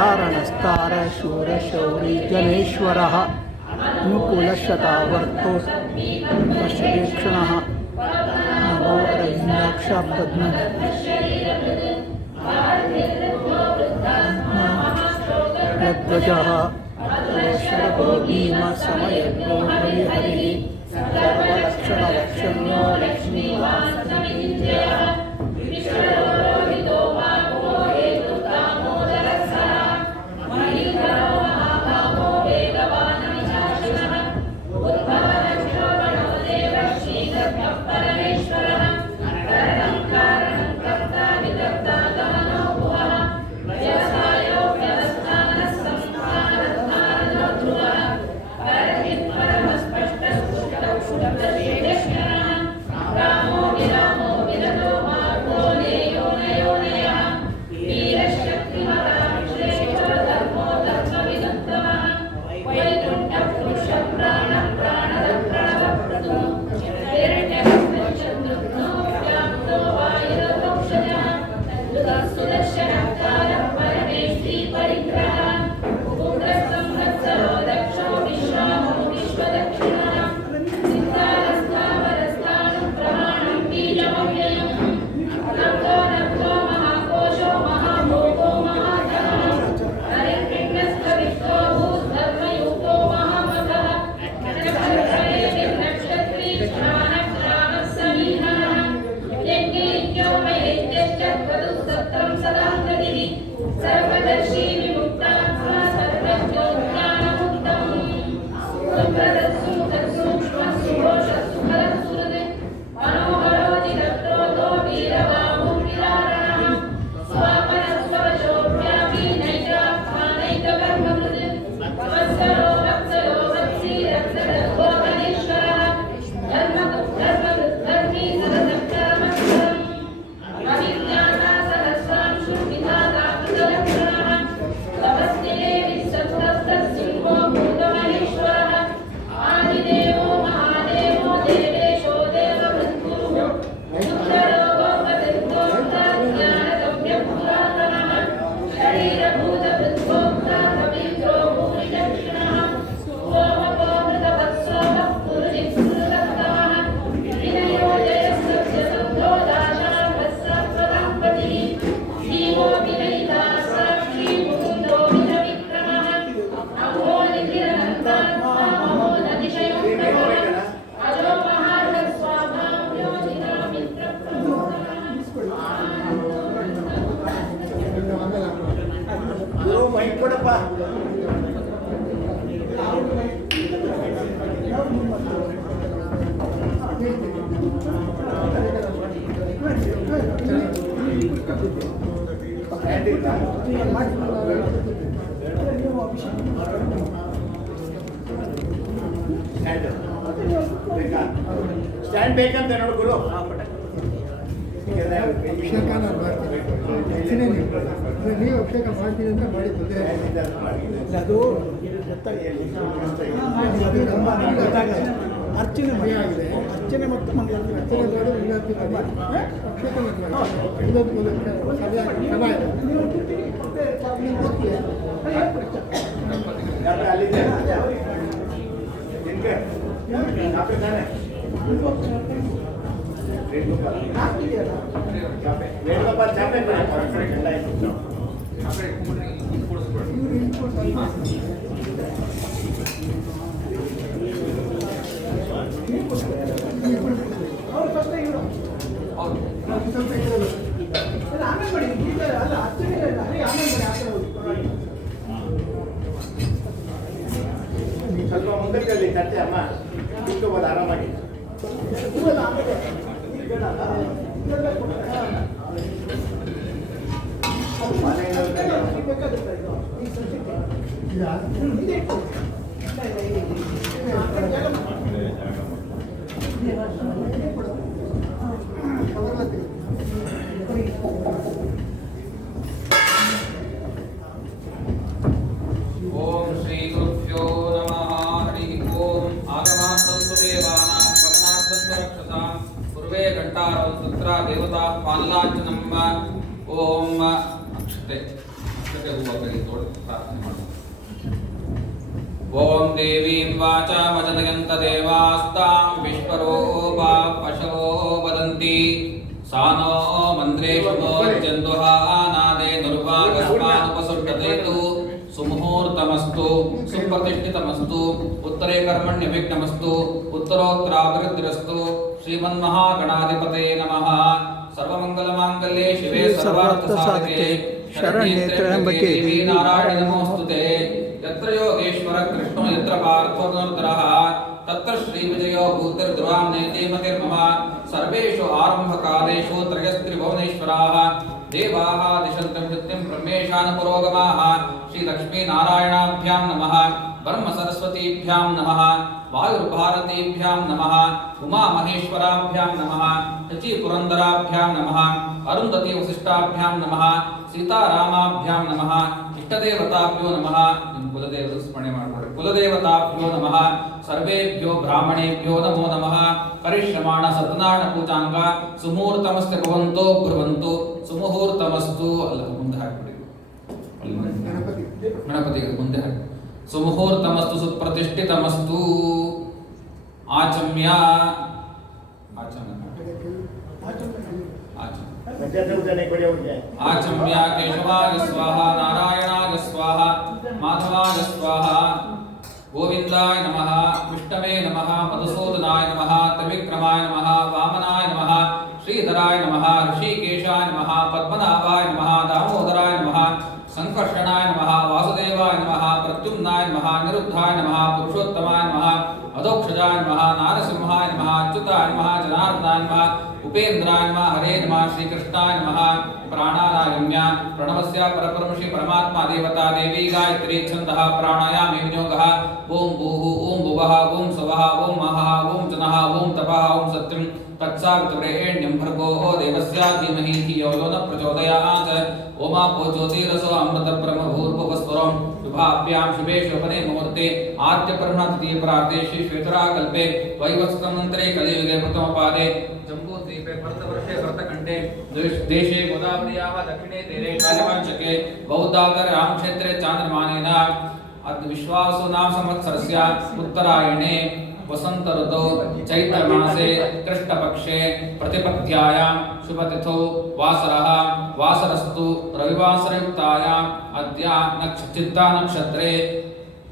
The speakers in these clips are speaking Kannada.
धारणस्तार शूरशौरी जनेश्वरः अनुकूलशतावर्तो पश्यवीक्षणः नभो रवीन्द्राक्षपद्म ध्वजः शरभो भीमसमयज्ञो हरिः सर्वलक्षणलक्षण्यो लक्ष्मीवासनविजयः ಸ್ಟ್ಯಾಂಡ್ ಬೇಕಂತ ನೋಡು ಗುರು. ನೀವು ಅಭಿಷೇಕ ಮಾಡ್ತೀನಿ ಅಂತ ಮಾಡಿ ತೊಂದರೆ ಅದು ಅರ್ಚನೆ ಆಗಿದೆ. ಅರ್ಚನೆ ಮತ್ತು ಅರ್ಚನೆ ಮಾಡಿ ಅಭಿಷೇಕ ಸ್ವಲ್ಪ ಮುಂದಕ್ಕೆ ತಟ್ಟೆ ಅಮ್ಮ ಕೂತ್ಕೋಬೋದು ಆರಾಮಾಗಿ. देवता पाल्लाचनम ओम अक्षते अक्षते ಕೈ ತೋಡಿ ಪ್ರಾರ್ಥನೆ ಮಾಡೋಣ. ಓಂ ದೇವೀಂ ವಾಚಾ ವಚನಯಂತ ದೇವಾಸ್ತಾಂ ವಿಶ್ವರೂಪಾ ಪಶವೋ ವದಂತಿ ಸಾನೋ ಮಂತ್ರೇಷು ಮೋಚ್ಯಂದುಃ ನಾದೇ ದುರ್ವಾಗಸ್ಮಾನುಪಸುಷ್ಟತೇತು ಸುಮುಹೂರ್ತಮಸ್ತು ಸುಪ್ರತಿಷ್ಠಿತಮಸ್ತು ಉತ್ತರೇ ಕರ್ಮಣ್ಯ ವಿಘ್ನಮಸ್ತು ಉತ್ತರೋತ್ತರಾಭಿವೃದ್ಧಿರಸ್ತು ಶ್ರೀಮನ್ಮಹಾಗಣಾಧಿಪತೆ ನಮಃ. ಸರ್ವಮಂಗಲಮಾಂಗಲ್ಯೆ ಶಿವೆ ಸರ್ವಾರ್ಥಸಾಧಕೆ ಶರಣ್ಯೆ ತ್ರ್ಯಂಬಕೆ ದೇವಿ ನಾರಾಯಣಿ ನಮೋಸ್ತುತೆ. ಯತ್ರ ಯೋಗೇಶ್ವರ ಕೃಷ್ಣೋ ಯತ್ರ ಪಾರ್ಥೋ ಧನುರ್ಧರಃ ತತ್ರ ಶ್ರೀ ವಿಜಯೋ ಭೂತಿರ್ಧ್ರುವಾಂ ನೇತಿ ಮತಿರ್ಮಮ. ಸರ್ವೇಷು ಆರಂಭಕಾಲೇಷು ತ್ರಯಸ್ತ್ರಿಭುವನೇಶ್ವರಾಃ ದೇವಾಃ ದಿಶಂತಂ ನಿತ್ಯಂ ಬ್ರಹ್ಮೇಶಾನ್ ಪುರೋಗಮಾಃ. ಶ್ರೀ ಲಕ್ಷ್ಮೀ ನಾರಾಯಣಾಭ್ಯಾಂ ನಮಃ. ಬ್ರಹ್ಮ ಸರಸ್ವತೀಭ್ಯಾಂ ನಮಃ. ವಾಯುರ್ಭಾರತೀಭ್ಯಾಂ ನಮಃ. ಉಮಾ ಮಹೇಶ್ವರಾಭ್ಯಾಂ ನಮಃ. ಶಚಿ ಪುರಂದರಾಭ್ಯಾಂ ನಮಃ. ಅರುಂಧತಿ ವಸಿಷ್ಠಾಭ್ಯಾಂ ನಮಃ. ಸೀತಾರಾಮಾಭ್ಯಾಂ ನಮಃ. ಇಷ್ಟದೇವತಾಭ್ಯೋ ನಮಃ. ನಿಮ್ಮ ಕುಲದೇವರ ಸ್ಮರಣೆ ಮಾಡಿಕೊಳ್ಳಿ. ಕುಲದೇವತಾಭ್ಯೋ ನಮಃ. ಸರ್ವೇಭ್ಯೋ ಬ್ರಾಹ್ಮಣೇಭ್ಯೋ ನಮೋ ನಮಃ. ಕರಿಷ್ಯಮಾಣ ಸತ್ಯನಾರಾಯಣ ಪೂಜಾಂಗ ಸುಮೂರ್ತಮಸ್ತೆ ಭವಂತೋ ಬ್ರುವಂತು ಸುಮುಹೂರ್ತಮಸ್ತು. ಅಲ್ಲ ಮುಂದೆ ಹಾಕ್ಬಿಡಿ, ಗಣಪತಿಗೆ ಮುಂದೆ ಹಾಕಿ. ಸುಮುಹೂರ್ತಮಸ್ತು ಸುಪ್ರತಿಷ್ಠಿತಮಸ್ತು. ಆಚಮ್ಯ ಆಚಮ್ಯ ಕೇಶವಾಯ ಸ್ವಾಹ ನಾರಾಯಣಾಯ ಸ್ವಾಹ ಮಾಧವಾಯ ಸ್ವಾಹ. ಗೋವಿಂದಾಯ ನಮಃ. ವಿಷ್ಣವೇ ನಮಃ. ಮಧುಸೂದನಾಯ ನಮಃ. ತ್ರಿವಿಕ್ರಮಾಯ ನಮಃ. ವಾಮನಾಯ ನಮಃ. ಶ್ರೀಧರಾಯ ನಮಃ. ಋಷಿಕೇಶಾಯ ನಮಃ. ಪದ್ಮನಾಭಾಯ ನಮಃ. ದಾಮೋದರಾಯ ನಮಃ. ಸಂಕರ್ಷಣಾಯ ನಮಃ. ವಾಸುದೇವಾಯ ನಮಃ. ಪ್ರದ್ಯುಮ್ನಾಯ ನಮಃ. ನಿರುದ್ಧಾಯ ನಮಃ. ಪುರುಷೋತ್ತಮಾಯ ನಮಃ. ಅಧೋಕ್ಷಜಾಯ ನಮಃ. ನಾರಸಿಂಹಾಯ ನಮಃ. ಅಚ್ಯುತಾಯ ನಮಃ. ಜನಾರ್ದನಾಯ ನಮಃ. ಉಪೇಂದ್ರಾಯ ನಮಃ. ಹರೇ ನಮಃ. ಶ್ರೀಕೃಷ್ಣಾಯ ನಮಃ. ಪ್ರಾಣಾನಾಗಮ್ಯ ಪ್ರಣವಸ್ಯ ಪರಬ್ರಹ್ಮಶ್ರೀ ಪರಮಾತ್ಮ ದೇವತಾ ದೇವಿ ಗಾಯತ್ರಿ ಛಂದಃ ಪ್ರಾಣಾಯಾಮ ವಿನಿಯೋಗಃ. ಓಂ ಭೂಃ ಓಂ ಭುವಃ ಓಂ ಸ್ವಃ ಓಂ ಮಹಃ ಓಂ ಜನಃ ಓಂ ತಪಃ ಓಂ ಸತ್ಯಂ ತತ್ಸಾವಿತುರ್ವರೆಣ್ಯಂ ಭರ್ಗೋ ದೇವಸ್ಯ ಧೀಮಹಿ ಧಿಯೋ ಯೋ ನ ಪ್ರಚೋದಯಾತ್. ಓಮಾಪೋ ಜ್ಯೋತಿರಸೋ ಅಮೃತ ಬ್ರಹ್ಮ ಭೂರ್ಭುವಸ್ವರಂ ಶುಭಾಭ್ಯಾಂ ಶುಭೇ ಶೋಭನೆ ಮುಹೂರ್ತೆ ಆದ್ಯ ಬ್ರಹ್ಮ ತೃತೀಯ ಪ್ರಾರ್ತೆ ಶ್ರೀ ಶ್ವೇತರಾಕಲ್ಪೆ ವೈವಸ್ವತ ಮಂತ್ರೆ ಕಲಿಯುಗೆ ಪ್ರಥಮ ಪಾದೆ ಜಂಬೂದ್ವೀಪೆ ಭರತವರ್ಷೆ ಭರತಖಂಡೆ ದೇಶೆ ಗೋದಾವರ್ಯಾಃ ದಕ್ಷಿಣೆ ತೀರೆ ಕಾಲವಾಂಚಕೆ ಬೌದ್ಧಾತರ ರಾಮಕ್ಷೇತ್ರೆ ಚಾಂದ್ರಮಾನೇನ ಅದ್ ವಿಶ್ವಾಸು ನಾಮ ಸಂವತ್ಸರಸ್ಯ ಉತ್ತರಾಯಣೆ ವಸಂತ ಋತೌ ಚೈತ್ರ ಮಾಸೆ ಕೃಷ್ಣ ಪಕ್ಷೆ ಪ್ರತಿಪತ್ಯಾಯಾಂ ಶುಭತಿಥೌ ವಾಸರಃ ವಾಸರಸ್ತು ರವಿವಾಸರಯುಕ್ತಾಯಾಂ ಅದ್ಯ ಚಿತ್ತಾ ನಕ್ಷತ್ರೆ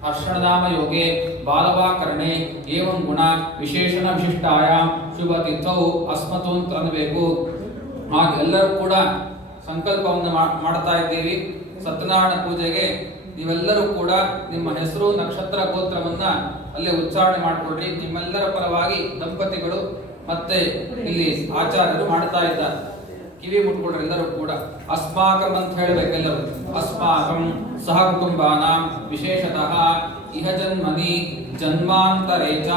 ಹರ್ಷಣನಾಮ ಯೋಗೆ ಬಾಲವಾಕರ್ಣೆ ಏವಂ ಗುಣ ವಿಶೇಷಣ ವಿಶಿಷ್ಟಾಯಾಂ ಶುಭತಿಥೌ ಅಸ್ಮತು ಅಂತ ಅನ್ನಬೇಕು. ಹಾಗೆ ಎಲ್ಲರೂ ಕೂಡ ಸಂಕಲ್ಪವನ್ನು ಮಾಡ್ತಾ ಇದ್ದೀವಿ. ಸತ್ಯನಾರಾಯಣ ಪೂಜೆಗೆ ನೀವೆಲ್ಲರೂ ಕೂಡ ನಿಮ್ಮ ಹೆಸರು ನಕ್ಷತ್ರ ಗೋತ್ರವನ್ನ ಅಲ್ಲೇ ಉಚ್ಚಾರಣೆ ಮಾಡಿಕೊಡ್ರಿ. ನಿಮ್ಮೆಲ್ಲರ ಪರವಾಗಿ ದಂಪತಿಗಳು ಮತ್ತೆ ಇಲ್ಲಿ ಆಚಾರ್ಯರು ಮಾಡ್ತಾ ಇದ್ದಾರೆ. ಕಿವಿ ಮುಟ್ಕೊಡ್ರಿ ಎಲ್ಲರೂ ಕೂಡ. ಅಸ್ಮಾಕಂ ಅಂತ ಹೇಳಬೇಕೆಲ್ಲರೂ. ಅಸ್ಮಾಕಂ ಸಹ ಕುಟುಂಬಾನಾಂ ವಿಶೇಷತಃ ಇಹ ಜನ್ಮನಿ ಜನ್ಮಾಂತರೇ ಚ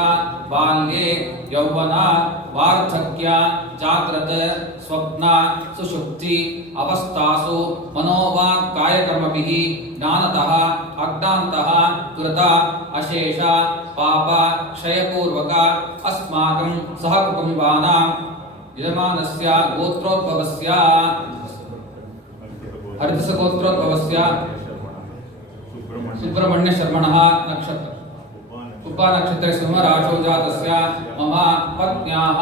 ಬಾಲ್ಯೆ ಯೌವನ ವಾರ್ಧಕ್ಯ ಜಾಗ್ರತ ಸ್ವಪ್ನ ಸುಷುಪ್ತಿ ಅವಸ್ಥಾಸು ಮನೋವಾಕ್ ಕಾಯಕರ್ಮಭಿಃ ಜ್ಞಾನತಃ ಅಜ್ಞಾನತಃ ಕೃತ ಅಶೇಷ ಪಾಪ ಕ್ಷಯಪೂರ್ವಕ ಅಸ್ಮಾಕಂ ಸಹ ಕುಟುಂಬಾನಾಂ ಯಜಮಾನಸ್ಯ ಗೋತ್ರೋದ್ಭವಸ್ಯ ಹರಿತಸ ಗೋತ್ರೋದ್ಭವಸ್ಯ ಸುಬ್ರಹ್ಮಣ್ಯ ಶರ್ಮಣಃ ನಕ್ಷತ್ರ ಉಪ ನಕ್ಷತ್ರೆ ಸಿಂಹರಾಶೌ ಜಾತಸ್ಯ ಮಮ ಪತ್ನ್ಯಾಃ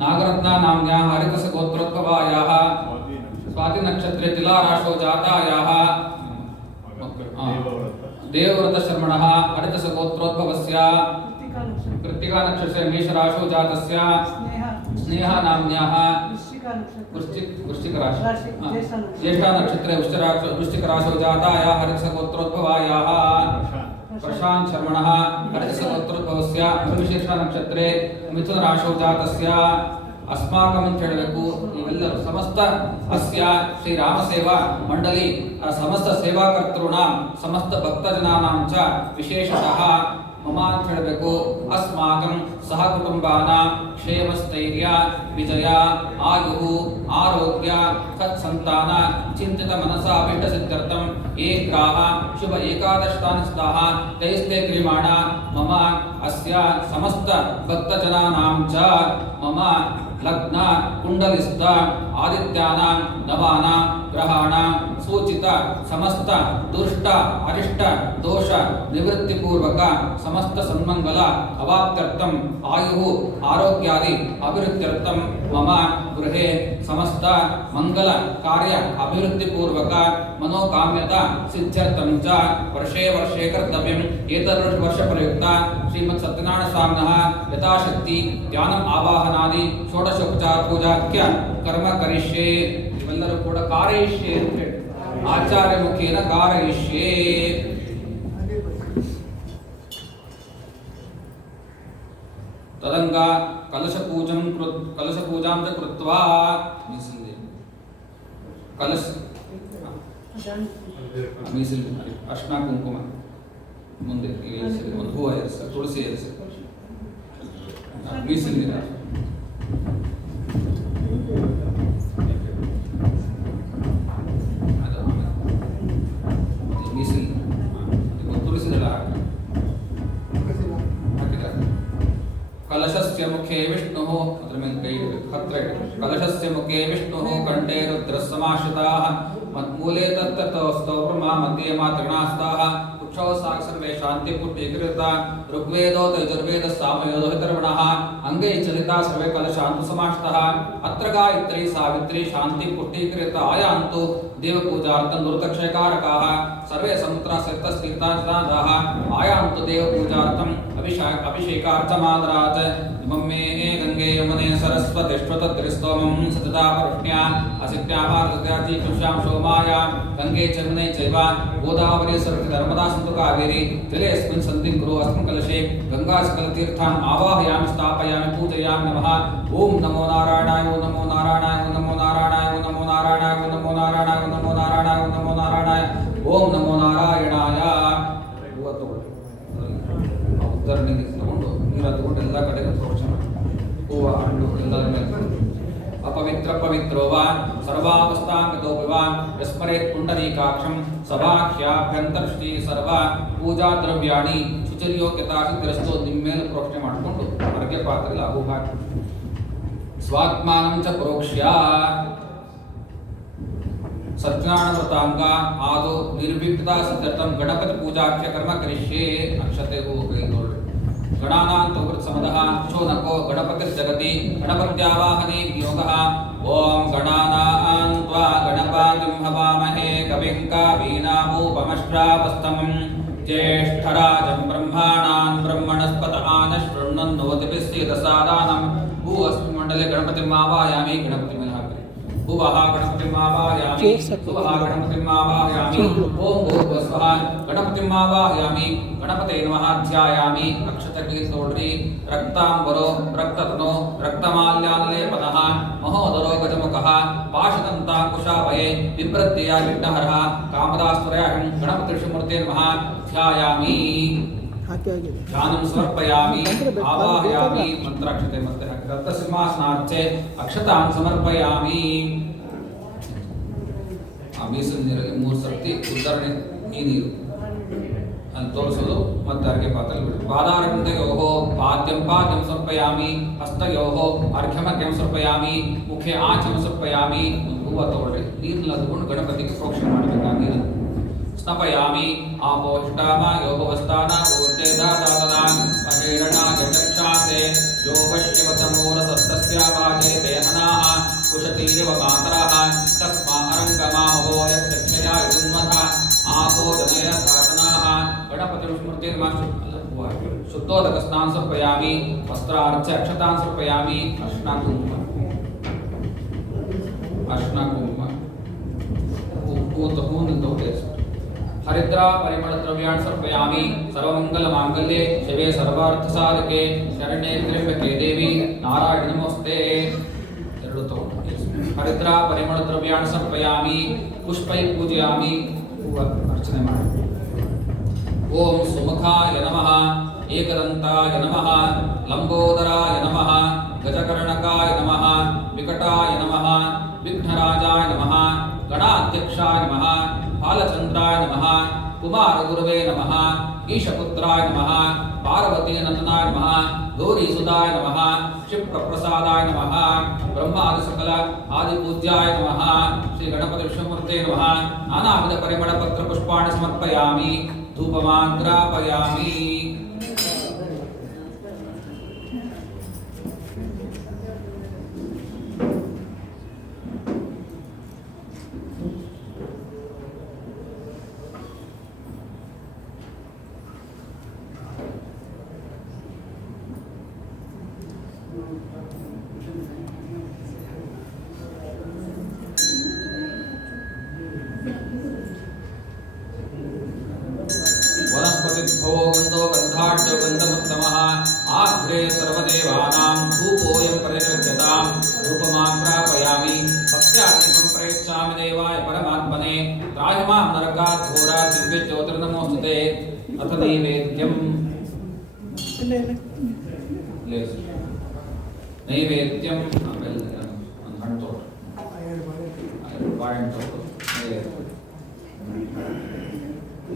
ನಾಗರತ್ನ ನಾಮ್ನ್ಯಾಃ ಹರಿತಸ ಗೋತ್ರೋದ್ಭವಾಯಾಃ ಸ್ವಾತಿ ನಕ್ಷತ್ರೆ ತಿಲಾರಾಶೌ ಜಾತಾಯಾಃ ದೇವವ್ರತ ಶರ್ಮಣಃ ಹರಿತಸ ಗೋತ್ರೋದ್ಭವಸ್ಯ ಕೃತ್ತಿಕಾ ನಕ್ಷತ್ರೆ ಮೇಷರಾಶೌ ಜಾತಸ್ಯ ಸ್ನೇಹ ನಾಮ್ನ್ಯಾಃ ವೃಶ್ಚಿಕ ರಾಶಿ ಜ್ಯೇಷ್ಠ ನಕ್ಷತ್ರೆ ವೃಶ್ಚಿಕ ರಾಶೌ ಜಾತಾಯಾಃ ಹರಿತಸ ಗೋತ್ರೋದ್ಭವಾಯಾಃ ಪ್ರಶಾಂತ್ ಶರ್ಮಣಃ ಹರಿತಸ ಗೋತ್ರೋದ್ಭವಸ್ಯ ಮೃಗಶೀರ್ಷ ನಕ್ಷತ್ರೆ ಮಿಥುನ ರಾಶೌ ಜಾತಸ್ಯ ಅಸ್ಮಾಕಂ ಅಂತ ಹೇಳಬೇಕು. ನೀವೆಲ್ಲರೂ ಸಮಸ್ತ ಅಸ್ಯ ಶ್ರೀ ರಾಮ ಸೇವಾ ಮಂಡಲಿ ಸಮಸ್ತ ಸೇವಾಕರ್ತೃಣಾಂ ಸಮಸ್ತ ಭಕ್ತಜನಾನಾಂ ಚ ವಿಶೇಷತಃ ಮಮ ಅಂತ ಹೇಳಬೇಕು. ಅಸ್ಮಾಕಂ ಸಹ ಕುಟುಂಬಾನಾಂ ಕ್ಷೇಮಸ್ಥೈರ್ಯ ವಿಜಯ ಆಯು ಆರೋಗ್ಯ ಸತ್ಸಂತಾನ ಚಿಂತಿತ ಮನಸಾ ಅಭಿಷ್ಟ ಸಿದ್ಧರ್ಥಂ ಏಕಾಃ ಶುಭ ಏಕಾದಶಾನಿ ಸ್ತಾಃ ತೈಸ್ತೆ ಕ್ರಿಯಮಾಣ ಮಮ ಅಸ್ಯ ಸಮಸ್ತ ಭಕ್ತಜನಾನಾಂ ಚ ಮಮ ಲಗ್ನ ಕುಂಡಲಿಸ್ಥ ಆದಿತ್ಯಾನಾಂ ನವಾನಾಂ ಗ್ರಹಣ ಸೂಚಿತ ಸಮಸ್ತ ದುಷ್ಟ ಅರಿಷ್ಟ ದೋಷ ನಿವೃತ್ತಿ ಪೂರ್ವಕ ಸಮಸ್ತ ಸನ್ಮಂಗಲ ಅವಾಪ್ತ್ಯರ್ಥಂ ಆಯು ಆರೋಗ್ಯಾದಿ ಅಭಿವೃದ್ಧ್ಯರ್ಥಂ ಮಮ ಗೃಹೆ ಸಮಸ್ತ ಮಂಗಲ ಕಾರ್ಯ ಅಭಿವೃದ್ಧಿ ಪೂರ್ವಕ ಮನೋಕಾಮ್ಯತಾ ಸಿದ್ಧ್ಯರ್ಥಂ ಚ ವರ್ಷೇ ವರ್ಷೇ ಕರ್ತವ್ಯಂ ಏತದ್ ವರ್ಷ ಪ್ರಯುಕ್ತ ಶ್ರೀಮತ್ ಸತ್ಯನಾರಾಯಣ ಸ್ವಾಮಿನಃ ಯಥಾಶಕ್ತಿ ಧ್ಯಾನಂ ಆವಾಹನಾದಿ ಷೋಡಶೋಪಚಾರ ಪೂಜಾಖ್ಯ ಕರ್ಮ ಕರಿಷ್ಯೆ. ಇವೆಲ್ಲರೂ ಕೂಡ ಕಾರಯಿಷ್ಯೆ ಅಂತ ಹೇಳಿ ಆಚಾರ್ಯ ಮುಖೇನ ಕಾರಯಿಷ್ಯೆ. ತದಂಗ ಕಲಶ ಪೂಜಾಂ ಚ ಕೃತ್ವಾ ಕಲಶ ಮೀಸಲು ಅರ್ಶಿನ ಕುಂಕುಮ ಮುಂದೆ ಒಂದು ಹೂವು ಇರಿಸ ತುಳಸಿ ಇರಿಸ ಮೀಸಲಿನ ಮೀಸಲು ತುಳಸಿದಲ್ಲ ಹಾಕಿದ್ದಾರೆ. ಕಲಶಸ್ಯ ಮುಖೇ ವಿಷ್ಣುಃ ಅದರ ಮೇಲೆ ಕೈ ಹತ್ರ ಕಲಶಸ್ಯ ಮುಖೇ ವಿಷ್ಣುಃ ಕಂಠೇ ರುದ್ರ ಸಮಾಶ್ರಿತಾಃ ಮತ್ಮೂಲೆ ತತ್ತಸ್ತೋ ಬ್ರಹ್ಮ ಮಧ್ಯೆ ಮಾತೃಣಾಸ್ತಾಃ ವೃಕ್ಷೋ ಸಾಕ್ ಸರ್ವೇ ಶಾಂತಿ ಪುಟ್ಟೀಕೃತ ಋಗ್ವೇದೋ ಯಜುರ್ವೇದ ಸಾಮವೇದೋ ಹಿತರ್ವಣಃ ಅಂಗೈ ಚಲಿತಾ ಸರ್ವೇ ಕಲಶಾಂತು ಸಮಾಶ್ರಿತಃ ಅತ್ರ ಗಾಯತ್ರಿ ಸಾವಿತ್ರಿ ಶಾಂತಿ ಪುಟ್ಟೀಕೃತ ಆಯಾಂತು ದೇವಪೂಜಾರ್ಥಂ ದುರ್ತಕ್ಷಯಕಾರಕಾಃ ಸರ್ವೇ ಸಮುದ್ರ ಸಪ್ತಸ್ತೀರ್ಥಾಂತಾಃ ಆಯಾಂತು ದೇವಪೂಜಾರ್ಥಂ ಅಭಿಷೇಕಾರ್ಥಮಾದರಾತ್ ಇಮಂ ಮೇ ಗಂಗೆ ಯಮುನೆ ಸರಸ್ವತಿಷ್ವತದ್ರಿಸ್ತೋಮಂ ಸತತಾ ಪರುಷ್ಣ್ಯಾ ಅಸಿತ್ಯಾಮಾರ್ಗತ್ಯಾತಿ ಕೃಷ್ಯಾಂ ಸೋಮಾಯ ಗಂಗೆ ಚಮನೆ ಚೈವ ಗೋದಾವರಿ ಸರಸ್ವತಿ ನರ್ಮದಾ ಸಿಂಧು ಕಾವೇರಿ ಜಲೇಸ್ಮಿನ್ ಸಂಧಿಂ ಕುರು ಅಸ್ಮಿನ್ ಕಲಶೆ ಗಂಗಾ ಸಕಲ ತೀರ್ಥಾನ್ ಆವಾಹಯಾಮಿ ಸ್ಥಾಪಯಾಮಿ ಪೂಜಯಾಮಿ ನಮಃ. ಓಂ ನಮೋ ನಾರಾಯಣಾಯ ಓಂ ನಮೋ ನಾರಾಯಣಾಯ ಓಂ ನಮೋ ನಾರಾಯಣಾಯ ಓಂ ನಮೋ ನಾರಾಯಣಾಯ ಓಂ ನಮೋ ನಾರಾಯಣಾಯ ಓಂ ನಮೋ ನಾರಾಯಣಾಯ ಓಂ ನಮೋ ನಾರಾಯಣಾಯ ಓಂ ನಮೋ ನಾರಾಯಣಾಯ. ಉದಾಹರಣೆಗೆ ತಗೊಂಡು ನೀರು ತಗೊಂಡು ಎಲ್ಲ ಕಡೆಗೂ ಪ್ರೋಕ್ಷಣೆ ಹೂವು ಹಣ್ಣು ಎಲ್ಲರ ಮೇಲೆ ಅಪವಿತ್ರ ಪವಿತ್ರೋ ವಾ ಸರ್ವಾವಸ್ಥಾಂಗತೋಪಿ ವಾ ವಿಸ್ಮರೇತ್ ಪುಂಡರೀಕಾಕ್ಷಂ ಸಭಾಖ್ಯಾಭ್ಯಂತರ್ಷ್ಟಿ ಸರ್ವ ಪೂಜಾ ದ್ರವ್ಯಾಣಿ ಶುಚಿರ್ಯೋಗ್ಯತಾ ಸಿದ್ಧಿರಸ್ತು. ನಿಮ್ಮ ಮೇಲೆ ಪ್ರೋಕ್ಷಣೆ ಮಾಡಿಕೊಂಡು ಅರ್ಘ್ಯ ಪಾತ್ರೆಯಲ್ಲಿ ಅಹು ಹಾಕಿ ಸ್ವಾತ್ಮಾನಂ ಚ ಪ್ರೋಕ್ಷ್ಯ ಸತ್ಯನಾರಾಯಣ ವ್ರತಾಂಗ ಆದು ನಿರ್ವಿಘ್ನತಾ ಸಿದ್ಧರ್ಥಂ ಗಣಪತಿ ಪೂಜಾಖ್ಯ ಕರ್ಮ ಕರಿಷ್ಯೆ. ಅಕ್ಷತೆ ಹೂ ಕೈಗೊಳ್ಳಿ. ಗಣಾನಾಂತ ಸಮದಃ ಶೋನಕೋ ಗಣಪತಿರ್ಜಗತಿ ಗಣಪತ್ಯಾವಾಹನೆ ಯೋಗಃ. ಓಂ ಗಣಾನಾನ್ತ್ವಾ ಗಣಪತಿಂ ಹವಾಮಹೇ ಕವಿಂ ಕವೀನಾಮುಪಮಶ್ರಾವಸ್ತಮಂ ಜ್ಯೇಷ್ಠರಾಜಂ ಬ್ರಹ್ಮಾಣಾನ್ ಬ್ರಹ್ಮಣಸ್ಪತ ಆನ ಶೃಣ್ವನ್ನೋತಿಭಿः ಸೇದಸಾದಾನಂ. ಭೂ ಅಸ್ಮಿನ್ ಮಂಡಲೆ ಗಣಪತಿಂ ಆವಾಹಯಾಮಿ. ಗಣಪತಿ ಮೇಲೆ ಹಾಕಿ ಭುವಃ ಗಣಪತಿಂ ಆವಾಹಯಾಮಿ ಭುವಃ ಗಣಪತಿಂ ಆವಾಹಯಾಮಿ. ಓಂ ಭೂರ್ಭುವಃ ಗಣಪತಿಂ ಆವಾಹಯಾಮಿ. ಗಣಪತೇ ನಮಃ ಧ್ಯಾಯಾಮಿ. ಅಕ್ಷತಕ್ಕೆ ತೋಡ್ರಿ. ರಕ್ತಾಂಬರೋ ರಕ್ತತನೋ ರಕ್ತಮಾಲ್ಯಾಲೇಪನಃ ಮಹೋದರೋ ಗಜಮುಖಃ ಪಾಶದಂತಾಂಕುಶಾಭಯೇ ಬಿಭ್ರದ್ಯಯ ವಿಘ್ನಹರಃ ಕಾಮದಾಸ್ವರಯಂ ಗಣಪತಿರ್ಷಮೂರ್ತೆ ನಮಃ ಧ್ಯಾಯಾಮಿ. ಧ್ಯಾನಂ ಸಮರ್ಪಯಾಮಿ ಆವಾಹಯಾಮಿ. ಮಂತ್ರಾಕ್ಷತೆ ಮತ್ತೆ ಹಾಕಿ ರಕ್ತ ಸಿಂಹಾಸನಾರ್ಚೆ ಅಕ್ಷತಾಂ ಸಮರ್ಪಯಾಮಿ. ಆ ಮೀಸಲು ನೀರಿಗೆ 3 ಸರ್ತಿ ಉದ್ಧರಣೆ ಈ ನೀರು ಅಂತ ತೋರಿಸೋದು ಮತ್ತೆ ಅರ್ಘ್ಯ ಪಾತ್ರೆ ಬಿಡಿ. ಪಾದಾರವಿಂದಯೋಹೋ ಪಾದ್ಯಂ ಪಾದ್ಯಂ ಸಮರ್ಪಯಾಮಿ. ಹಸ್ತಯೋಹೋ ಅರ್ಘ್ಯಮರ್ಘ್ಯಂ ಸಮರ್ಪಯಾಮಿ. ಮುಖೆ ಆಚಮಂ ಸಮರ್ಪಯಾಮಿ. ಹೂವು ತಗೊಳ್ಳಿ. ನೀರನ್ನ ತಗೊಂಡು ಗಣಪತಿಗೆ ಪ್ರೋಕ್ಷಣೆ ಮಾಡಬೇಕು. ಆ ನೀರನ್ನು ಸ್ನಪಯಾಮಿ. ಆಪೋ ಹಿಷ್ಟಾಮ ಯೋಗವಸ್ತಾನ ಊರ್ಜೇದಾದಾತನಾ ಮಹೇರಣಾಯ ಚಕ್ಷಾಸೆ ಯೋ ಪಶ್ಯವತಮೂರಸಸ್ತಸ್ಯ ವಾಜೇ ದೇಹನಾಃ ಕುಶತೀರಿವ ಮಾತರಃ ತಸ್ಮಾ ಅರಂಗಮಾಮವೋ ಯಸ್ಯಕ್ಷಯಾ ಯಜನ್ಮಥ ಆಪೋ ಜನಯ ಧಾತನಾಃ. ಗಣಪತಿಂ ಸ್ಮೃತಿ ಶುದ್ಧೋದಕ ಸ್ನಾನ ಸಮರ್ಪಯಾಮಿ. ವಸ್ತ್ರಾರ್ಚ ಅಕ್ಷತಾನ್ ಸಮರ್ಪಯಾಮಿ. ಅರ್ಶಿನ ಕುಂಕುಮ ಹೂವನ್ನು ತಗೊಳ್ಳಿ. ಹರಿದ್ರಾ ಪರಿಮಳ ದ್ರವ್ಯಾಣಿ ಸಮರ್ಪಯಾಮಿ. ಸರ್ವಮಂಗಲ ಮಾಂಗಲ್ಯೆ ಶಿವೆ ಸರ್ವಾರ್ಥ ಸಾಧಕೆ ಶರಣ್ಯೇ ತ್ರ್ಯಂಬಕೆ ದೇವಿ ನಾರಾಯಣಿ ನಮೋಸ್ತೆ. ಎರಡು ತಗೊಂಡು ಹರಿದ್ರಾ ಪರಿಮಳ ದ್ರವ್ಯಾಣಿ ಸಮರ್ಪಯಾಮಿ. ಪುಷ್ಪೈ ಪೂಜಯಾಮಿ. ಅರ್ಚನೆ ಮಾಡಿ. ಓಂ ಸುಮುಖಾಯ ನಮಃ ಏಕದಂತಾಯ ನಮಃ ಲಂಬೋದರಾಯ ನಮಃ ಗಜಕರ್ಣಕಾಯ ನಮಃ ವಿಕಟಾಯ ನಮಃ ವಿಘ್ನರಾಜಾಯ ನಮಃ ಗಣಾಧ್ಯಕ್ಷಾಯ ನಮಃ ಬಾಲಚಂದ್ರಾಯ ನಮಃ कुमारगुरवे नमः ईशपुत्राय नमः पार्वतीनन्दनाय नमः गौरीसुताय नमः क्षिप्रप्रसादाय नमः ब्रह्मादिसकल आदिपूज्याय नमः श्री गणपति विष्णुमूर्ते नमः नानाविध परिमलपत्रपुष्पाणि समर्पयामि धूपमाग्रापयामि वनस्पतिभ्यो गन्धो गन्धाढ्यो गन्धमुत्तमः आग्रे सर्वदेवानां धूपोऽयं परिगृह्यतां धूपमाग्रापयामि भक्त्या दीपं प्रयच्छामि देवाय परमात्मने त्राहि मां नरकात् घोरात् दिव्यज्योतिर्नमोऽस्तुते अथ नैवेद्यम् नैवेद्यं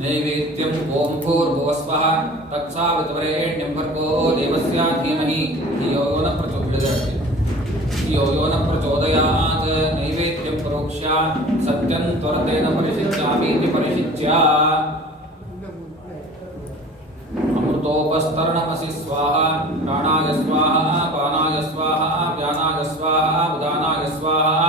नैवेद्यं ओम भूर्भुवस्वः तत्सवितुर्वरेण्यं भर्गो देवस्य धीमहि धियो यो न प्रचोदयात् नैवेद्यं परोक्ष्य सत्यं त्वरतेन परिशिष्यामि इति परिशिष्य अमृतोपस्तरणमसि स्वाहा प्राणाय स्वाहा पानाय स्वाहा व्यानाय स्वाहा उदानाय स्वाहा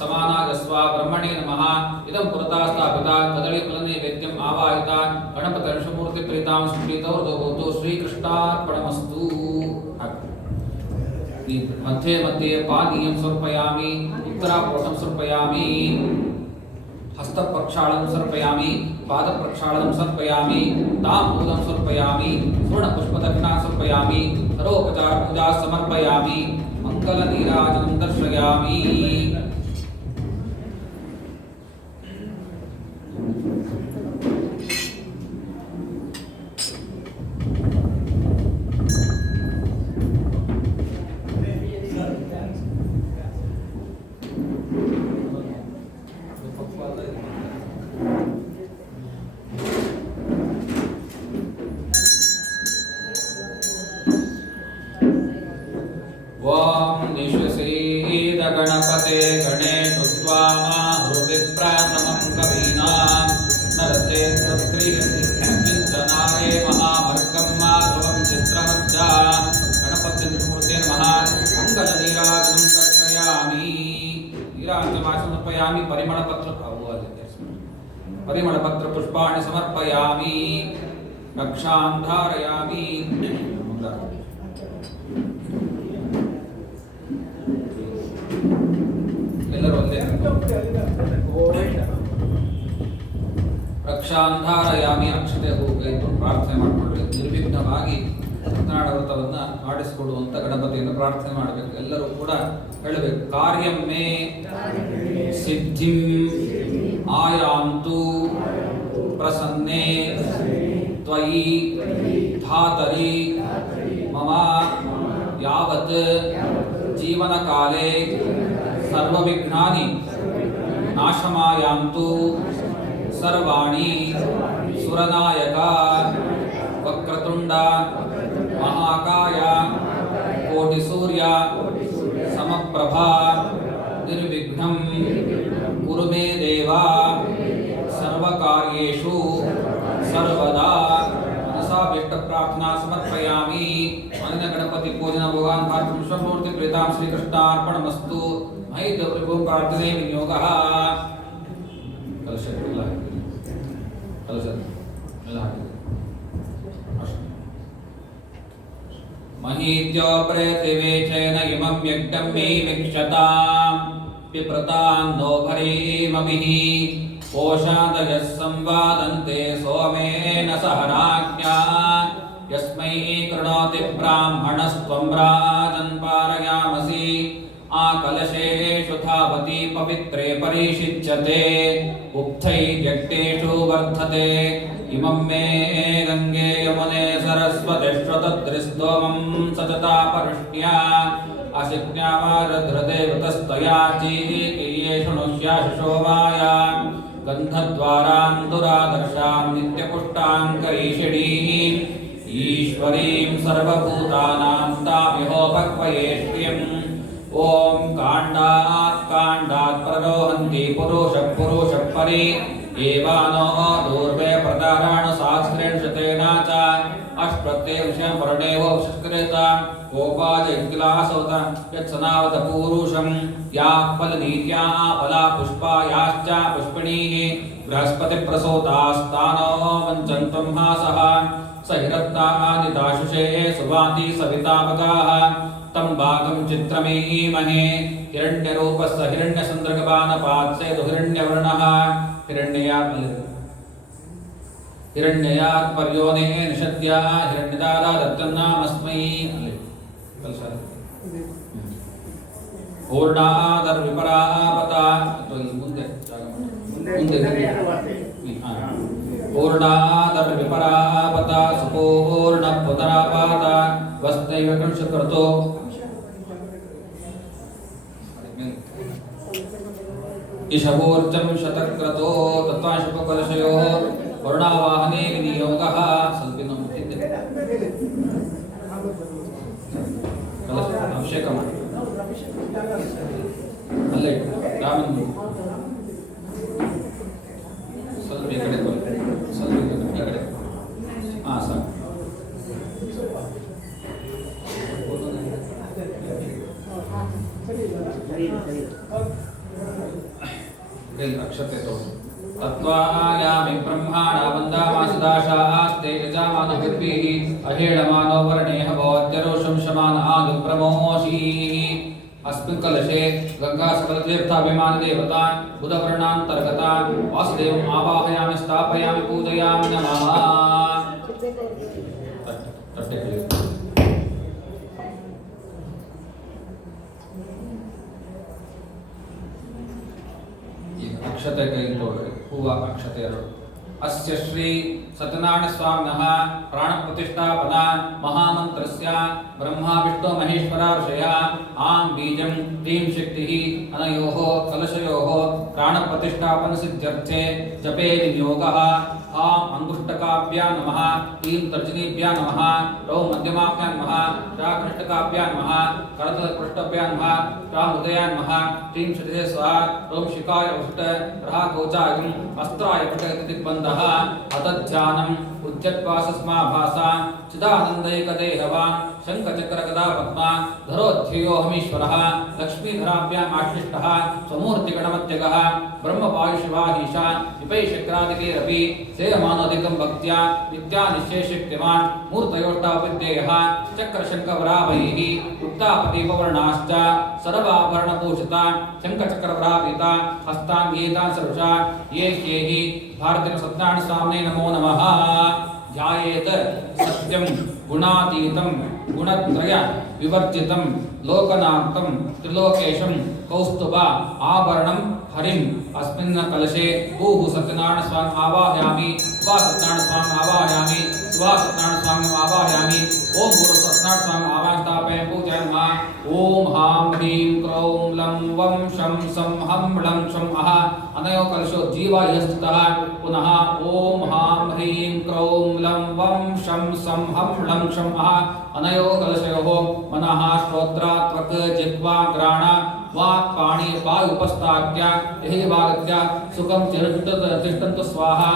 समानाय स्वाहा ब्रह्मणे नमः इदं पुरतः स्थापिता कदलीफलनैवेद्यम् आवाहिता गणपतिर्षमूर्तिप्रीतां स्मृतौर्धभूतो श्रीकृष्णार्पणमस्तु मध्ये मध्ये पानीयं समर्पयामि उत्तरापुरं समर्पयामि हस्तप्रक्षालनं समर्पयामि पादप्रक्षालनं समर्पयामि ताम्बूलं समर्पयामि स्वर्णपुष्पदक्षिणां समर्पयामि सर्वोपचारपूजा समर्पयामि मङ्गलनीराजनं दर्शयामि ओम निश्वसीद गणपते गणेशोत्वामाहुर्विप्रातमं कवीनां नरते सत्क्रियचिन्तनारे महामर्गं माधवं चित्रमज्जा गणपतिमूर्ते नमः मङ्गलनीराजनं दर्शयामि नीराजनं समर्पयामि परिमलपत्रपुष्पाणि समर्पयामि रक्षां धारयामि ರಕ್ಷಾಂಧಾರಯಾಮಿ ಅಕ್ಷತೆ ಹೋಗೈತು ಪ್ರಾರ್ಥನೆ ಮಾಡಿಕೊಳ್ಳಿ ನಿರ್ವಿಘ್ನವಾಗಿ ಸತ್ಯನಾರಾಯಣ ವ್ರತವನ್ನು ಮಾಡಿಸಿಕೊಡುವಂತ ಗಣಪತಿಯನ್ನು ಪ್ರಾರ್ಥನೆ ಮಾಡಬೇಕು. ಎಲ್ಲರೂ ಕೂಡ ಹೇಳಬೇಕು, ಕಾರ್ಯಂ ಮೇ ಸಿದ್ಧಿಂ ಆಯಾಂತು ಪ್ರಸನ್ನೆ ತ್ವಯಿ ಧಾತರಿ ಮಮ ಯಾವತ್ ಜೀವನಕಾಲೇ ಸರ್ವವಿಘ್ನಾನಿ ನಾಶಮಾಯಾಂತು ಸರ್ವಾಣಿ ಸುರನಾಯಕ ವಕ್ರತುಂಡ ಮಹಾಕಾಯ ಕೋಟಿಸೂರ್ಯ ಸಮಪ್ರಭಾ ನಿರ್ವಿಘ್ನಂ ಕುರು ಮೇ ದೇವ ಸರ್ವಕಾರ್ಯೇಷು ಸರ್ವದಾ. मनसाभीष्ट प्रार्थना समर्पयामि. अनेन गणपति पूजन भगवान भारत विश्वमूर्ति प्रीतां श्रीकृष्णार्पणमस्तु. मयि प्रभु प्रार्थने विनियोगः. महीत्यो प्रेतिवेचेन इमं यज्ञं मे वीक्षतां पिप्रतां नो भरीमभिः कोशादयः संवादन्ते सोमेन सह राज्ञा यस्मै कृणोति ब्राह्मणस्त्वं राजन् पारयामसि आकलशेषु धावति पवित्रे परिषिच्यते उक्थैर्यज्ञेषु वर्धते इमं मे गङ्गे यमुने सरस्वतीष्वतद्रिस्तोमं सतता परुष्ण्या अशिज्ञावारध्रदेवतस्तया चीकीये शृणुष्याशिशोमाया गन्धद्वारां दुरादर्शां नित्यपुष्टां करीषिणीं ईश्वरीं सर्वभूतानां तामिहोपक्वयेष्यम् ॐ काण्डात् प्ररोहन्ति पुरुषः परि एवानो दूर्वे प्रदाराणुशास्त्रेण च अष्टप्रत्ययं वर्णेव विशस्कृता गोपाजग्लासोत यत्सनावत पूरुषं या फलनीत्या फला पुष्पायाश्च पुष्पिणीः बृहस्पतिप्रसूतास्तानो वञ्चन्त्वं हासः स हिरत्तानिदाशुषे सुवाति सवितापकाः तं भागं चित्रमीमहे हिरण्यरूपस्य हिरण्यचन्द्रगपानपात्से हिरण्यवर्णः हिरण्ययात् पर्योने निषद्या हिरण्यदारा दत्तन्नामस्मै पूर्णादर विपरापता ಮುಂದೆ पूर्णादर विपरापता सुपूर्ण पुनरापात वस्तैव कृंशकृतो इषवोर्जं शतक्रतो तत्त्वाशुपकलशयोः वरुणावाहने विनियोगः स्वल्पिनो कलश अभिषेक ಮಾಡಿ ಅಲ್ಲೇ ರಾಮನ್ ಸ್ವಲ್ಪ ಈ ಕಡೆ ಬನ್ನಿ ಸ್ವಲ್ಪ ಈ ಕಡೆ ಹಾಂ ಸರ್ अक्षते तो तत्वायामि ब्रह्माणा वन्दामासदाशास्ते यजामानभिर्भिः अहेळमानो वर्णेह भवत्यरोषं शमान आदुप्रमोषीः अस्मिन् कलशे गङ्गासकलतीर्थाभिमानदेवता बुधवर्णान्तर्गता वासुदेवम् आवाहयामि स्थापयामि पूजयामि नमः अक्षते कೈಗೊಳ್ಳಿ ಹೂವ ಅಕ್ಷತೆ ಎರಡು अस्य श्री सत्यनारायण स्वामिनः प्राणप्रतिष्ठापन महामन्त्रस्य ब्रह्मा विष्णु महेश्वरा ऋषयः आं बीजं ह्रीं शक्तिः अनयोः कलशयोः प्राणप्रतिष्ठापन सिद्ध्यर्थे जपे विनियोगः आं अंगुष्टकाभ्यां नमः ह्रीं तर्जनीभ्यां नमः रौ मध्यमाभ्यां नमः शाकनिष्ठकाभ्यां नमः करतलपृष्ठाभ्यां नमः हृदयाय नमः ह्रीं शरीरे स्वाहा रौ शिखाय वष्ट रहा गोचायं अस्त्राय पटदिग्बन्धः अतध्यानम् उज्जत्वासस्माभासा चिदानन्दैकदेहवान् शङ्खचक्रगदा पद्मा धरोध्ययो हमीश्वरः लक्ष्मीधराभ्याम् आश्लिष्टः स्वमूर्तिगणमत्यगः ब्रह्मवायुशिवाधीशा विपैशक्रादिकैरपि सेयमानोऽधिकं भक्त्या नित्यानिश्चयशक्तिमान् मूर्तयोष्टापद्येयः चक्रशङ्खवराभैः उत्तापदीपवर्णाश्च सर्वाभरणभूषिता शङ्खचक्रवराभिता हस्ताङ्गीतान् सर्वशा ये ह्येहि भारतीय सत्यनारायण स्वामिने नमो नमः ध्यायेत सत्यं गुणातीतं गुणत्रय विवर्जितं लोकनाथं त्रिलोकेशं कौस्तुभ आभरणं हरिं अस्मिन् कलशे भूः सत्यनारायण स्वामी आवाहयामि स्वा सत्यनारायण स्वामी आवाहयामि स्वा सत्यनारायण स्वामी आवाहयामि ओम गुरु सत्यनारायण स्वामी आवाहयामि पूजयामः ओम हां ह्रीं क्रौं लं वं शं सं हं लं शं अह अनयो कलशो जीवाय स्थितः पुनः ओम हां ह्रीं क्रौं लं वं शं सं हं लं शं अह अनयो कलशयोः मनः श्रोत्रात्वक् जिह्वा घ्राण वाक् पाणि वायु उपस्थाप्य यही वागत्य सुखं तिष्ठन्तु स्वाहा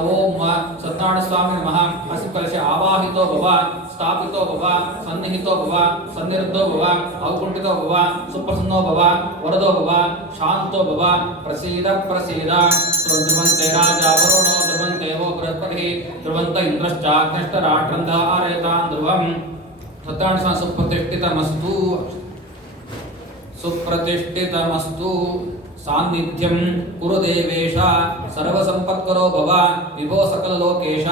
ओम सत्यनारायण स्वामी नमः अस्य कलशे आवाहितो भव स्थापितो भव सन्निहितो भव सन्निरुद्धो भव अवकुण्ठितो भव सुप्रसन्नो भव वरदो भव शान्तो भव प्रसीद प्रसीद ध्रुवन्ते राजा वरुणो ध्रुवन्ते वो बृहस्पतिः ध्रुवन्त इन्द्रश्चाग्निष्टराष्ट्रन्धारयतां ध्रुवं सत्यनारायण स्वामी सुप्रतिष्ठितमस्तु सुप्रतिष्ठितमस्तु सान्निध्यं कुरु देवेश सर्वसम्पत्करो भव विभो सकललोकेश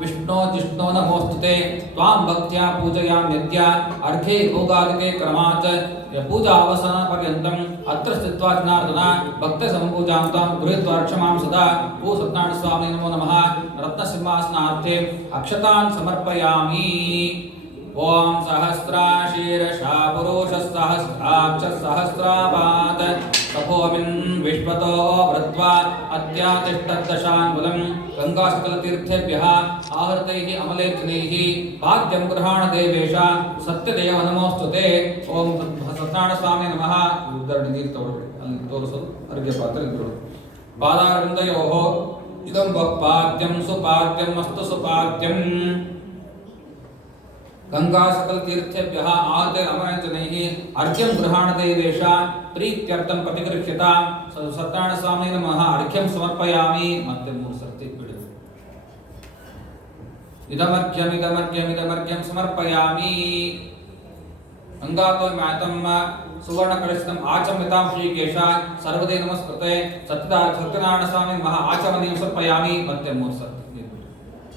विष्णो जिष्णो नमोस्तुते त्वां भक्त्या पूजयाम्यद्य अर्घे भोगादिके क्रमात् पूजावसानपर्यन्तम् अत्र स्थित्वा जनार्दन भक्तसम्पूजां त्वां गृहीत्वा रक्षमां सदा ओ सत्यनारायण स्वामी नमो नमः रत्नसिंहासनार्थे अक्षतान् समर्पयामि ओम सहस्राशीर्षा पुरुषः सहस्राक्ष सहस्रापाद तपोमिन् विश्वतो वृत्वा अत्यातिष्ठद्दशाङ्गुलं गङ्गासकलतीर्थेभ्यः आहृतैः अमलेत्नैः पाद्यं गृहाण देवेश सत्यदेव नमोस्तुते ओम सत्यनारायण स्वामी नमः उद्धರಣಿ ನೀರು ತಗೊಳ್ಳಿ ಅಲ್ಲಿ ತೋರಿಸೋದು ಅರ್ಘ್ಯ ಪಾತ್ರೆ ಇದ್ದರು ಪಾದಾರವಿಂದಯೋಃ ಇದಂ ಪಾದ್ಯಂ ಸುಪಾದ್ಯಂ ಅಸ್ತು ಸುಪಾದ್ಯಂ गंगा सकल तीर्थेभ्यः आहते अमरजनैः अर्घ्यं गृहाण देवेश प्रीत्यर्थं प्रतिगृह्यता सत्यनारायण स्वामी नमः अर्घ्यं समर्पयामि ಮತ್ತೆ ಮೂರು ಸರ್ತಿ ಬಿಡು ಇದಮರ್ಘ್ಯಂ ಸಮರ್ಪಯಾಮಿ गंगातो मातं सुवर्ण कलशं आचम्यतां श्रीकेश सर्वदे नमस्कृते सत्यनारायण स्वामी नमः आचमनीयं समर्पयामि ಮತ್ತೆ ಮೂರು ಸರ್ತಿ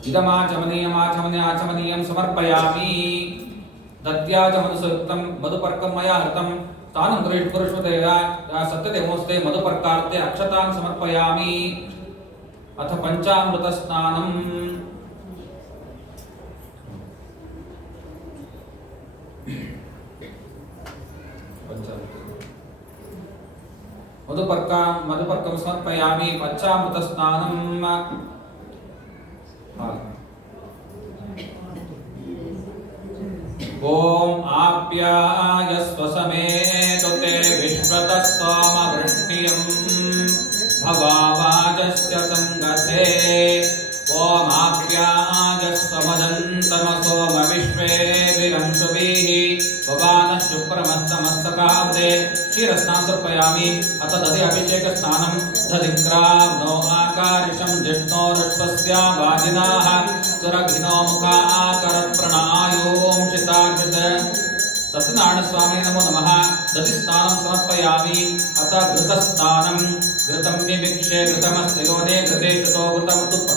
इदमाचमनीयं समर्पयामि दत्याचमनुसयुक्तं मधुपर्कं मया हृतं तानं पुरुषदेव सत्यदेवोस्ते मधुपर्कार्थे अक्षतां समर्पयामि अथ पंचामृत स्नानम् मधुपर्कं समर्पयामि पंचामृत स्नानम् ओम आप्यायस्व समेत ते विश्वतः सोमवृष्टियं भवावाजस्य संगते ओम आप्यायस्व मदन्तम सोम विश्वे विरंशुभिः भवानः शुक्रमस्तमस्तकाब्दे क्षीरस्नानं समर्पयामि अथ दधि अभिषेक स्नानं दधिक्राम्नो आकारिशं जिष्णोरश्वस्य वाजिनाः सुरघिनो मुखा आकरत् प्रणायों शितार्जित सत्यनारायण स्वामी नमो नमः दधि स्नानं समर्पयामि अथ घृतस्नानं घृतं मिमिक्षे घृतमस्त्योने घृते श्रुतो घृतमतुप्प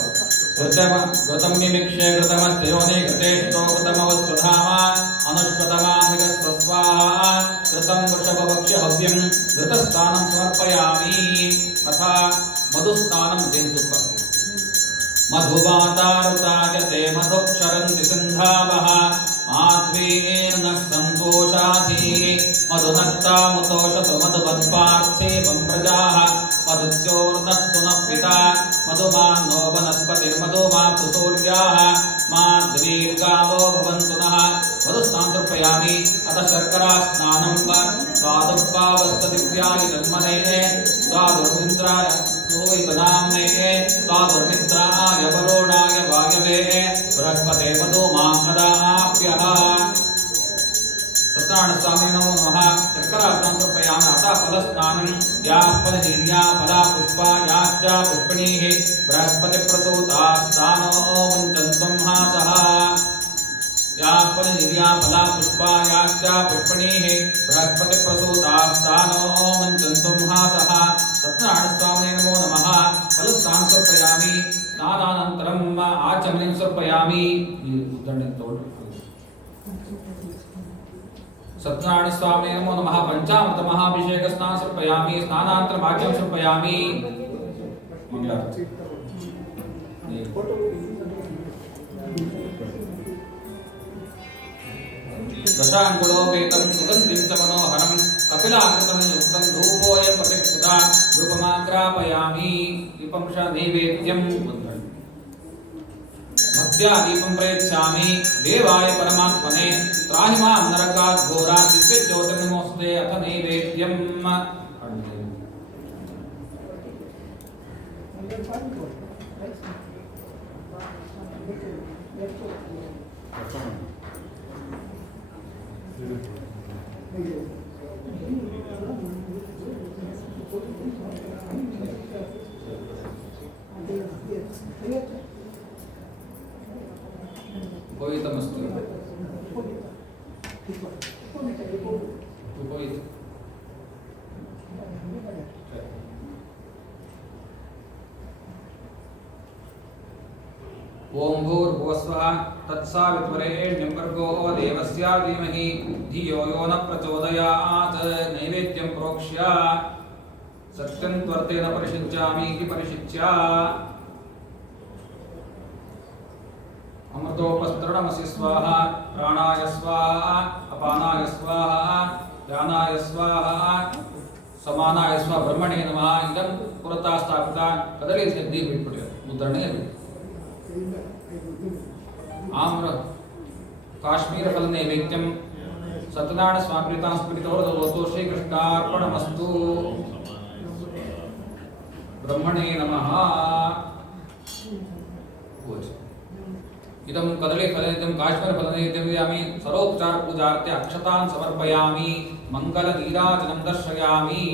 घृतं मिमिक्षे घृतमस्त्योने घृते श्रुतो घृतमवस्वधामा अनुष्पतमाधिगस्वस्वाहा कृतं वृषभवक्ष्य हव्यं घृतस्नानं समर्पयामि तथा मधुस्नानं जन्तुप मधुवातारुतायते मधुक्षरन्ति सिन्धावः माध्वीर्नः सन्तोषाधीः मधुनक्तामुतोषसु मधुवत्पार्थेवं प्रजाः मधुत्योर्नस्तु नः पिता मधुमान्नो वनस्पतिर्मधुमाप्तु सूर्याः माध्वीर्गावो भवन्तु नः मधुस्नानं समर्पयामि अथ शर्करा स्नानं स्वादुर्भावस्तदिव्याय जन्मने स्वादुर्निन्द्राय सुहोयितनाम्ने स्वादुर्निद्राय वरुणाय वायवे बृहस्पते मधुमामदाप्यः सत्यनारायण स्वामी नमो नमः शर्करा स्नानं समर्पयामि अथ फलस्नानं या फलनीर्या फला पुष्पा याश्च पुष्पिणीः बृहस्पतिप्रसूता स्थानो मुञ्चन्त्वं हासः या फलनिर्या फला पुष्पा याश्च पुष्पिणीः बृहस्पतिप्रसूता स्थानो मुञ्चन्त्वं हासः सत्यनारायण स्वामी नमो नमः फलस्नानं समर्पयामि स्नानानन्तरम् आचमनीं समर्पयामि सत्यनारायण स्वामी नमो नमः पंचामृत महाभिषेक स्नानं समर्पयामि स्नानानन्तरम् आचमनीं समर्पयामि दशाङ्गुलोपेतं सुगन्धिं च मनोहरं कपिलाकृतं युक्तं धूपोऽयं प्रतिष्ठिता धूपमाग्रापयामि दीपं नैवेद्यं भक्त्या दीपं प्रयच्छामि देवाय परमात्मने त्राहि मां नरकात् घोरात् दिव्यज्योतिर्नमोऽस्तुते अथ नैवेद्यम् उपवीतमस्तु उपवीत ओम भूर्भुवस्वः तत्सवितुर्वरेण्यं भर्गो देवस्य धीमहि धियो यो न प्रचोदयात् नैवेद्यं प्रोक्ष्य सत्यं त्वर्तेन परिषिञ्चामि इति परिषिच्य अमृतोपस्तरणमसि स्वाहा प्राणाय स्वाहा अपानाय स्वाहा ध्यानाय स्वाहा समानाय स्व ब्रह्मणे नमः इदं पुरतः स्थापित कदली सिद्धि बिट्बिಟ್ಟು ಮುದ್ರಣೆ आम्र काश्मीर फल नैवेद्यम सत्यनारायण स्वामी प्रीता स्मृतो श्रीकृष्णार्पणमस्तु ब्रह्मणे नमः इदं कदली फलनित्यं काश्मीर फलनित्यं दयामि सर्वोपचार पूजार्थे अक्षतान् समर्पयामि मंगल नीराजनं दर्शयामि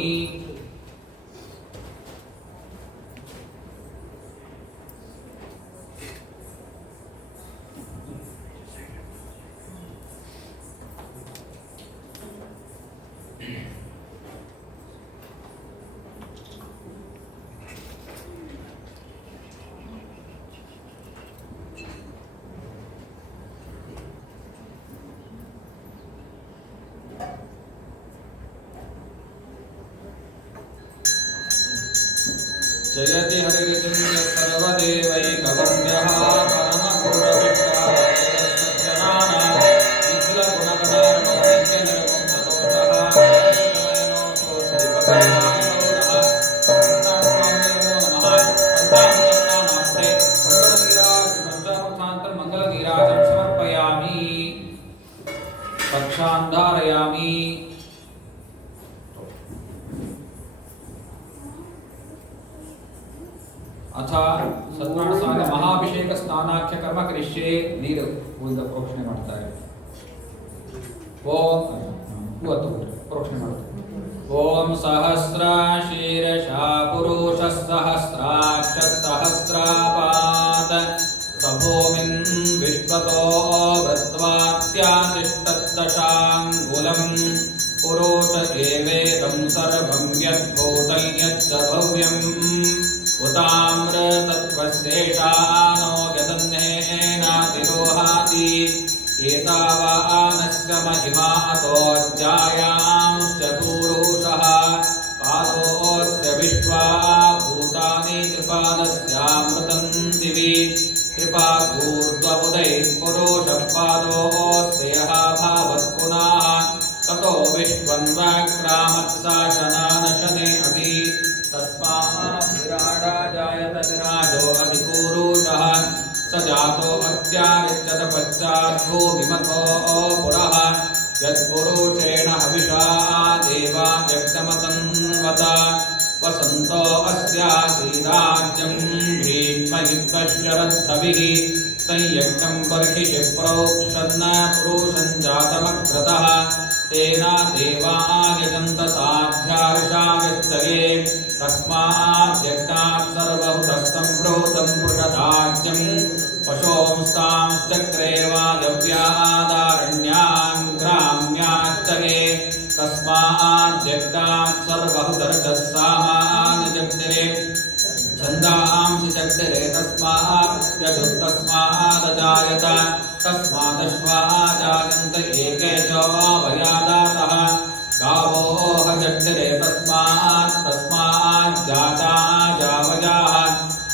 जयति हरिर्जन्य सर्वदेवैकवन्द्यः परमगुरुविष्टः सज्जनानां निखिलगुणगणार्णो नित्यनिर्गुं सदोषः जयनो श्रीपतिर्वामनोरः कृष्णास्वामिनमो नमः पञ्चामृतस्नानान्ते पञ्चामृतान्तं मङ्गलनीराजं समर्पयामि पक्षान्धारयामि अथ सत्यनारायण स्वामी महाभिषेक स्नानाख्य कर्म करिष्ये ನೀರು ಉಳಿದ ಪ್ರೋಕ್ಷಣೆ ಮಾಡ್ತಾರೆ ಓಂ ಇವತ್ತು ಪ್ರೋಕ್ಷಣೆ ಮಾಡ್ತಾರೆ ಓಂ ಸಹಸ್ರ ಶೀರ್ಷಾ ಪುರುಷ ಸಹಸ್ರಾಕ್ಷ ಸಹಸ್ರಾಪಾದ ಸಭೂಮಿನ್ ವಿಶ್ವತೋ ವೃತ್ವಾತ್ಯಾತಿಷ್ಠದಶಾಂಗುಲಂ ಪುರುಷ ಏವೇದಂ ಸರ್ವಂ ಯದ್ಭೂತಂ ಯಚ್ಚ ಭವ್ಯಂ उताम्रतत्त्वशेषानो यदन्नेनातिरोहाति एतावानस्य महिमातोऽध्यायांश्च पूरुषः पादोऽस्य विश्वा भूतानि त्रिपादस्यामृतं दिवि त्रिपादूर्ध्वमुदैः पुरुषः पादोऽस्य यः भावत्पुनः ततो विश्वं वाक्रामत्साशनानशने अपि तस्मात् विराडाजायत विराजो अधिपूरुषः स जातो अत्यारिच्यत पश्चाद्भो विमथो पुरः यत्पुरुषेण हविषा देवा यज्ञमतन्वत वसन्तो अस्यासीदाज्यं भीष्मयुद्धश्चरद्धभिः संयज्ञं बर्हिषि प्रोक्षन्न पुरुषं जातमक्रतः तेन देवा यजन्त साध्यार्षायश्चये तस्मात् यज्ञात् सर्वभूतः सम्भूतं पुरुषधाज्यं पशोंस्तांश्चक्रे वायव्यादारण्यान् ग्राम्याश्चये तस्मात् यज्ञात् सर्वभूतरजः सामान्यजग्निरे छन्दांसि जग्निरे तस्मात् यजुस्तस्मादजायत तस्मादश्वाजायन्त एके च वयादातः गावोह जग्निरे तस्मात् जाता जावयाः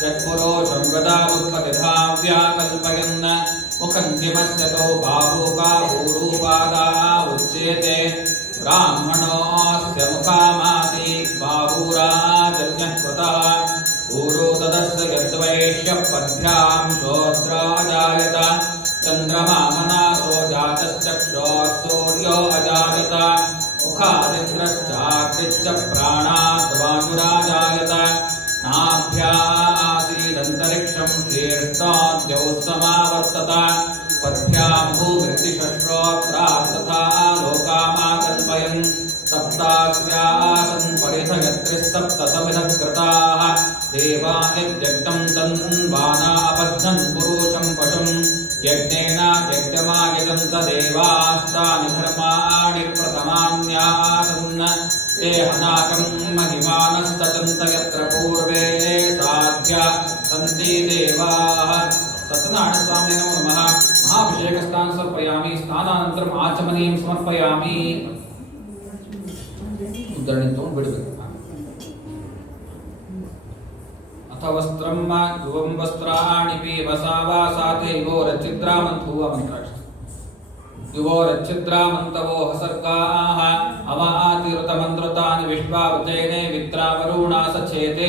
यत्पुरुषं गदामुत्पतिधाव्या कल्पयन् मुखं किमस्य तौ बाहुकाभूरूपादा उच्यते ब्राह्मणोऽस्य मुखामासीत् बाहुराजन्यः कृतः ऊरो तदस्य यद्वैश्यः पद्भ्यां श्रोत्राजायत चन्द्रमा मनासो जातश्चक्षुः सूर्यो अजायत मुखादिन्द्रश्चाग्निश्च प्राणात् वायुराजायत नाभ्या आसीदन्तरिक्षं शीर्षाद्यौ समावर्तत पद्भ्यां भूमृत्तिश्रोत्रात् तथा लोकामाकल्पयन् सप्तास्यासन् परिधयत्रिसप्तसमिधकृताः देवा यज्ञं तन्वानापद्धन् पुरुषं पशुं यज्ञेन यज्ञमायजन्त देवास्तानि धर्माणि प्रथमान्यासन् ते हनाकं महिमानस्ततन्त यत्र पूर्वे साध्य सन्ति देवाः सत्यनारायण स्वामी नमो नमः महाभिषेकस्नानं समर्पयामि स्नानानन्तरम् आचमनीयं समर्पयामि उद्धरणि तोंड बिडबेकु अथ वस्त्रं युवं वस्त्राणि पीवसावा साथैवो रचिद्रामन्थुव मंत्राक्ष युवोरच्छिद्रामन्तवो हसर्गाः अवातिरुतमन्त्रुतानि विश्वावृतेने वित्रावरुणा सचेते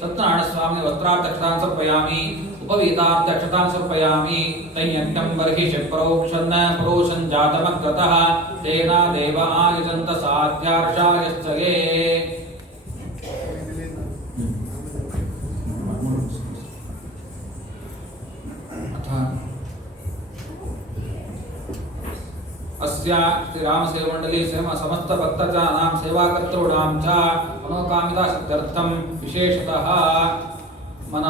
सत्यनारायण स्वामी वस्त्रार्थक्षतान् समर्पयामि उपवीतार्थक्षतान् समर्पयामि तय्यज्ञं बर्हिषि प्रोक्षन् पुरुषं जातमग्रतः तेन देव आयुजन्त साध्यार्षायश्च ये अस्य श्रीरामसेवमण्डली समस्त भक्तजनानां सेवाकर्तॄणां च मनोकामिता सिद्ध्यर्थं विशेषतः मन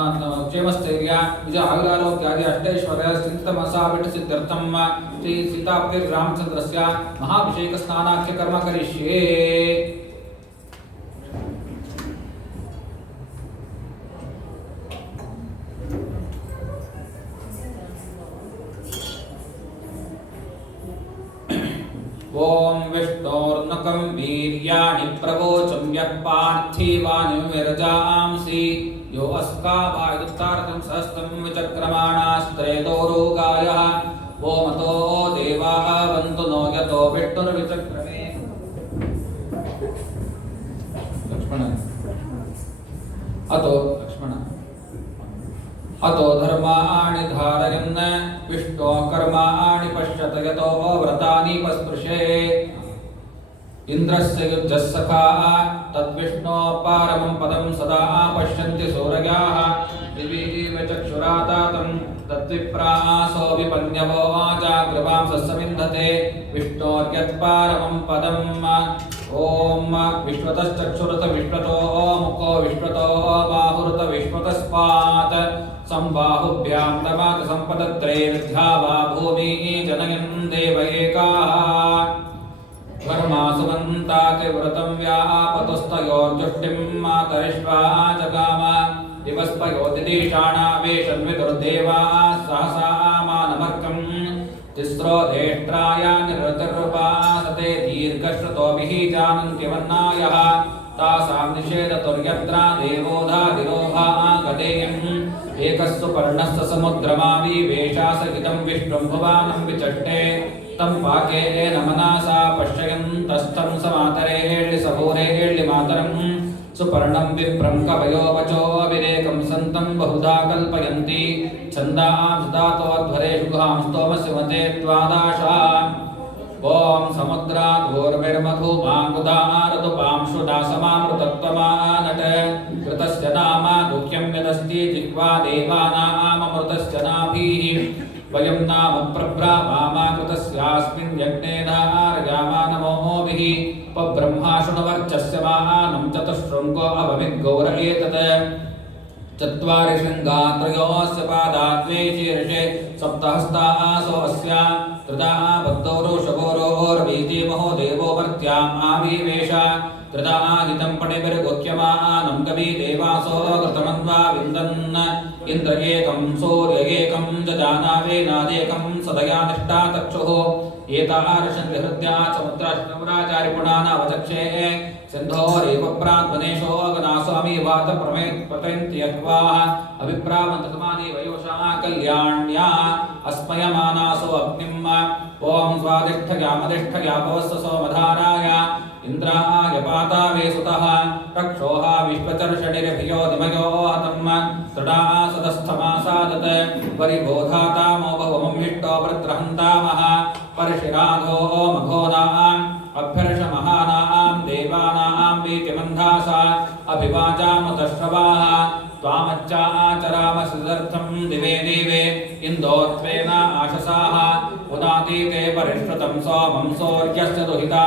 क्षेमस्थैर्य विजय आयुरारोग्यादि अष्टैश्वर्य चिन्तमसाविट सिद्ध्यर्थं श्री सीतापति रामचन्द्रस्य महाभिषेक स्नानाख्य कर्म करिष्ये ओम विष्णोर्नकं वीर्याणि प्रवोचं यः पार्थिवानि विरजांसि यो अस्काभायुत्तारकं सहस्त्रं विचक्रमाणास्त्रेतो रोगायः ओमतो देवाः वन्तु नो यतो विष्णुर्विचक्रमे लक्ष्मण अतो धर्माणि धारयन् विष्णो कर्माणि पश्यत यतो व्रतानि पस्पृशे इन्द्रस्य युज्यः सखाः तद्विष्णो पारमं पदं सदा पश्यन्ति सूरयाः दिवीव चक्षुरातातं तद्विप्रासो विपन्यवो जागृवां सस्समिन्धते विष्णोर्यत्पारमं पदम् ओम विश्वतश्चक्षुरुत विश्वतो मुखो विश्वतो बाहुरुत विश्वतस्पात् संबाहुभ्यां दमात सम्पदत्रे विद्या वा भूमि जनयन् देव एकाः धर्मासुवन्ताति व्रतं व्यापतस्तयोर्जुष्टिं मातरिष्वा जगाम दिवस्पयोदिदीशाणावेशन्विदुर्देवाः सहसा मानमर्कम् तिस्रो धेष्ट्राया निरतिरुपासते दीर्घश्रुतोभिः जानन्त्यवन्नायः तासां निषेधतुर्यत्रा देवोधादिरोभा गदेयम् एकस्सु पर्णस्य समुद्रमाविवेशासहितं विष्णुं भुवानं विचष्टे तं पाकेन मनसा पश्यन्तस्थं समातरेळ्ळि सबूरेळ्ळि मातरं सुपर्णं विप्रं कवयो वचो विरेकं सन्तं बहुधा कल्पयन्ति छन्दां सुधातोध्वरे शुभां स्तोमस्य मते त्वादाशा ओम समुद्राद्भूर्भिर्मधुमाङ्गुदारतुपांशुदासमामृतत्वमानट कृतस्य नाम दुह्यं यदस्ति जिह्वा देवानाममृतस्य नाभिः वयं नाम प्रब्रावामा कृतस्यास्मिन् यज्ञे धारयामा नमोभिः पब्रह्मा शृणुवर्चस्य मानं चतुश्शृङ्गो अवमिद्गौर एतत् चत्वारि शृङ्गा त्रयोस्य पादा द्वे शीर्षे सप्तहस्तासो अस्य त्रिधा बद्धोरुषभोरोर्वीति महो देवो वर्त्याम् आविवेश त्रिधा हितं पणिभिर्गुह्यमानं कवि देवासो कृतमन्वा विन्दन् इन्द्र एकं सूर्य एकं जजानावेनादेकं सदया निष्ठा तक्षुः एतार्षन्विहृद्या समुद्राश्रवराचारिपुणानावचक्षे सिन्धोरेवप्राद्वनेशो गणास्वामी वात प्रमेत्यत्वाः अभिप्रावन्तसमानि वयोषा कल्याण्या अस्मयमानासो अग्निम् ॐ स्वादिष्ठयामदिष्ठयापवस्सो मधाराय इन्द्राय पातावे सुतः रक्षोः विश्वचर्षणिरभियो दिमयो हतम् तृडा सदस्थमासादत् परिबोधातामो भवमं विष्टो वृत्रहन्तामः परशिराधो मघोनाम् अभ्यर्षमहानां देवानां वीतिमन्धासा अभिवाचामुतश्रवाः त्वामच्चाचराम सिद्धर्थं दिवे दिवे इन्दोत्वेन आशसाः उदातीते परिष्कृतं सोमं सौर्यस्य दुहिता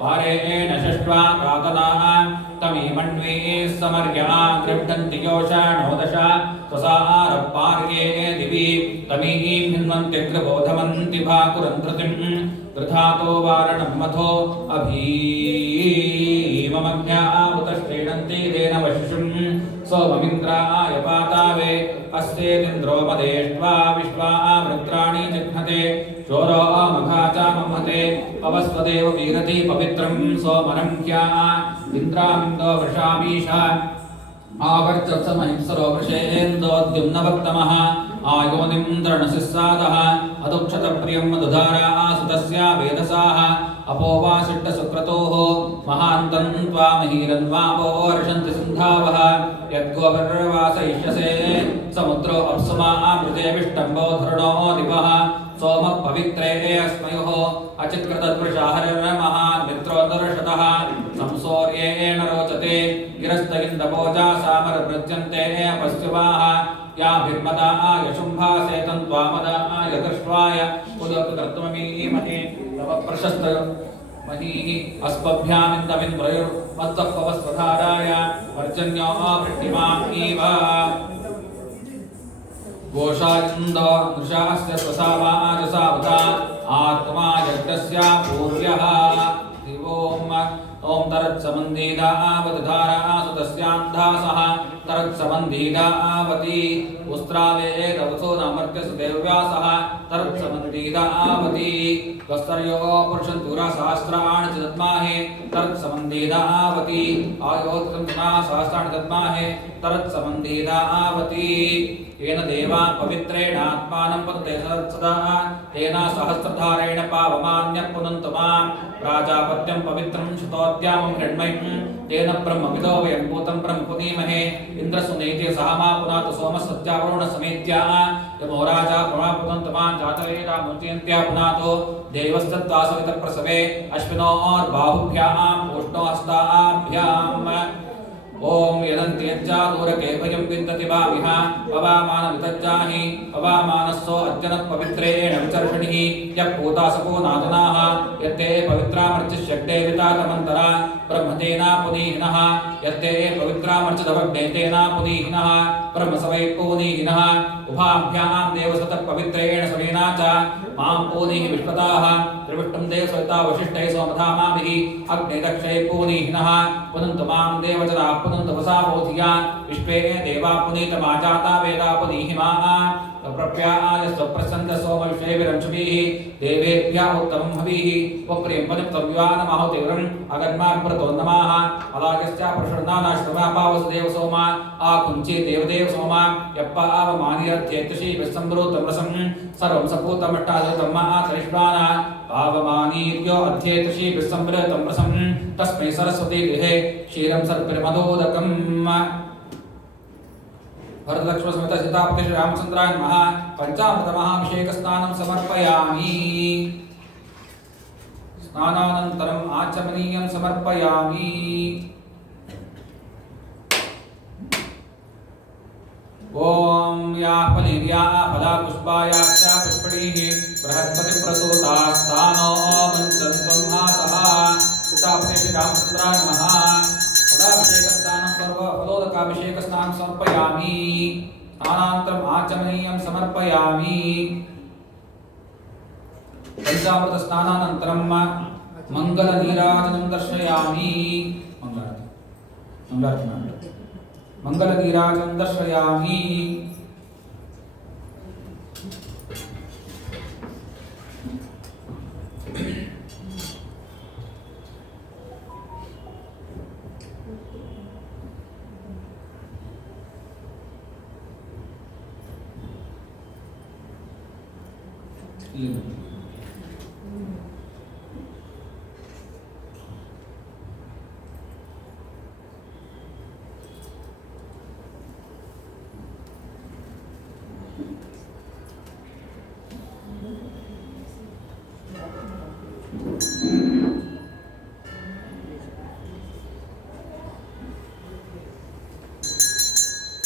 वारेण षष्ट्वा प्रातनाः तमीमण्वी समर्या गृह्णन्ति योषाणोदश स्वसारपार्ये दिवि तमीं हिन्वन्ति गृबोधमन्ति भाकुरन्धृतिं गृधातो वारणं मथो अभीममग्न्या उतश्रीणन्ति तेन वशिषुं सोममिन्द्राय पातावे अस्येदिन्द्रो मदेष्ट्वा विश्वा वृत्राणि जिघ्नते शोरो मघा च मम्हते अवस्वदेव वीरति पवित्रं सोमरङ्क्या इन्द्रामिन्दो वृषामीश आवर्चत्समहिंसरो वृषेन्दोद्युम्नवक्तमः आयोनिन्द्रणशिस्सादः अदुक्षतप्रियं मधुधारा सुतस्या वेदसाः अपोवासिष्टसुक्रतोः महान्तं त्वामहीरन्वापो वर्षन्ति सिन्धावः यद्गोभिर्वासयिष्यसे समुद्रो अप्सुमामृते विष्टम्बो धरुणो दिवः सोमः पवित्रे अस्मयोः अचित्कृतद्वृषाहरिर्महान्मित्रोदर्शतः संसौर्येण रोचते गिरस्तगिन्दपोजा सामरभृज्यन्ते पश्चिमाः याभिर्मदा यशुम्भासे तन्त्वामदा यदृष्ट्वाय उदकृतत्वमीमहे तव प्रशस्त महीः अस्मभ्यामिन्दमिन्द्रयुर्मत्तः पवस्वधाराय पर्जन्यो वृष्टिमामीव गोषालिन्दो नृशास्य स्वसावाजसावता आत्मा यज्ञस्य पूर्यः दिवोम ओम तरत्समन्दिदावधारा सुतस्यान्धासः तरत्समन्दिदावती उस्त्रावेदवसो नामर्त्यस देव्यासः तरत्समन्दिदावती वस्तर्यो पुरुषन्तुरा सहस्राणि च दद्माहे तरत्समन्दिदावती आयोत्रं सहस्राणि दद्माहे तरत्समन्दिदावती येन देवा पवित्रेण आत्मानं पतते सदा तेन सहस्रधारेण पावमान्यः पुनन्तु मां प्राजापत्यं पवित्रं शुतोद्यामं हिरण्मयं तेन ब्रह्मविदो वयं भूतं ब्रह्म पुनीमहे इन्द्रसुनीते सह मा पुनातु सोमसत्यावरुणसमेत्या यमो राजा पुनन्तु मां जातवेदा मुच्यन्त्या पुनातु देवस्तत्वासवितप्रसवे अश्विनोर्बाहुभ्यां पूष्णो हस्ताभ्याम् ओम यदन्त्यज्जा दूरके भयं विन्दति भाविः पवामानवितज्जाहि पवामानस्सो अद्यनः पवित्रेण विचर्षणिः यः पूतासपो नादनाः यत्ते पवित्रामर्चिष्यग्ने वितातमन्तरा ब्रह्मतेना पुनीहिनः यत्ते पवित्रामर्चितवग्नेतेना पुनीहिनः ब्रह्मसवै पुनीहिनः उभाभ्यां देवसतः पवित्रेण सवेना च मां पुनीहि विश्वताः त्रिविष्टं देवसविता वशिष्ठैः सोमधामाभिः अग्निदक्षैः पुनीहिनः पुनन्तु मां देवजनाः पुनन्तु वसावोधिया विश्वे देवा पुनीतमाजाता वेदा पुनीहिमाः प्रप्याय स्वप्रसन्न सोम विश्वेभिरंशुभिः देवेभ्यः उत्तमं हविः वप्रियं पनिप्तव्यानमाहुतिवरम् अगन्माभ्रतो नमः अलागस्या प्रषण्णानाश्रमः पावसदेव सोमा आकुञ्ची देवदेव सोमा यप्पावमानिरध्येतुषी विस्सम्भृतं रसं सर्वं सपूतमष्टादृतं महातरिष्वाना पावमानीर्यो अध्येतुषी विस्सम्भृतं रसं तस्मै सरस्वती गृहे क्षीरं सर्पिर्मधोदकम् भरतलक्ष्मण समेत सीतापति श्री रामचंद्राय नमः पंचामृत महाभिषेक स्नानं समर्पयामि स्नानानन्तरम् आचमनीयं समर्पयामि ओम या फलिर्या फला पुष्पाया च पुष्पणीः बृहस्पति प्रसूता स्थानो मञ्चन्त्वं हासः सीतापति श्री रामचंद्राय नमः फलाभिषेकस्नानं सर्वफलोदकाभिषेकस्नानं समर्पयामि स्नानानन्तरम् आचमनीयं समर्पयामि पंचामृतस्नानानन्तरं मङ्गलनीराजनं दर्शयामि मङ्गलनीराजनं दर्शयामि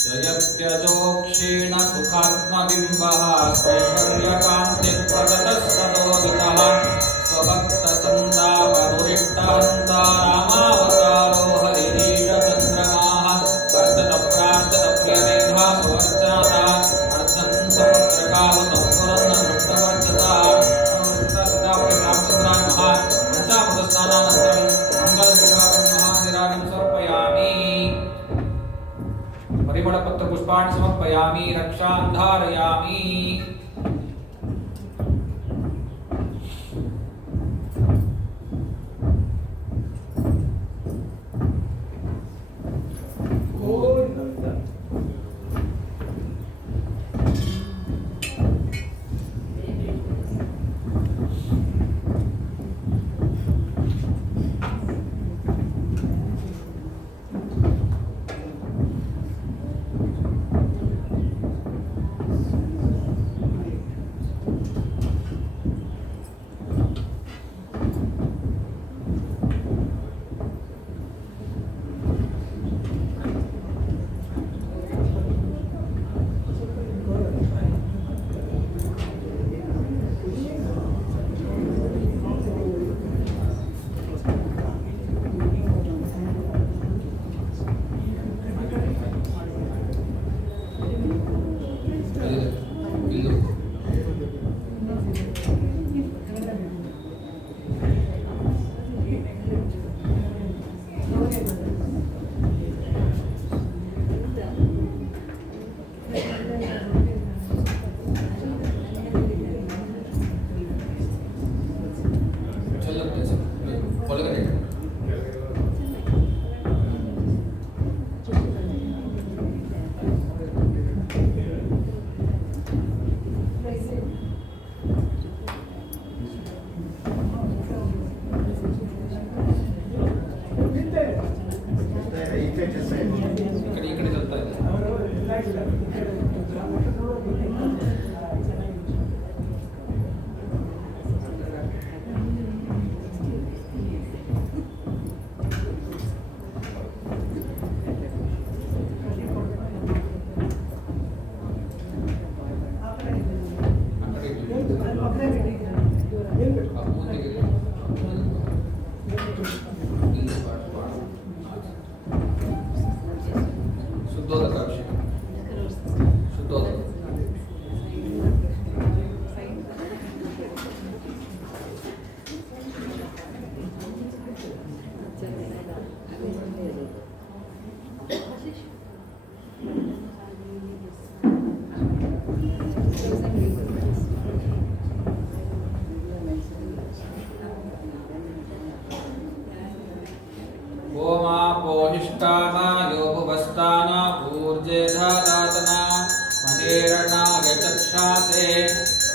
जयत्यजोक्षीण सुखात्मबिम्बः स्वैश्वर्यकान्तिप्रगतः सदोदितः स्वभक्तसन्तापदुरिष्टहन्ता रामावतारो हरिरीशचन्द्रमाः अर्चतप्रार्चतप्रियमेधा सुवर्चाता अर्चन् समुद्रकावतं पुरन्नदृष्टवर्चता सीतापति रामचन्द्राय नमः पंचामृतस्नानानन्तरं मङ्गलनिराजं महानिराजं समर्पयामि परिमलपत्र पुष्पाणि समर्पयामि रक्षां धारयामि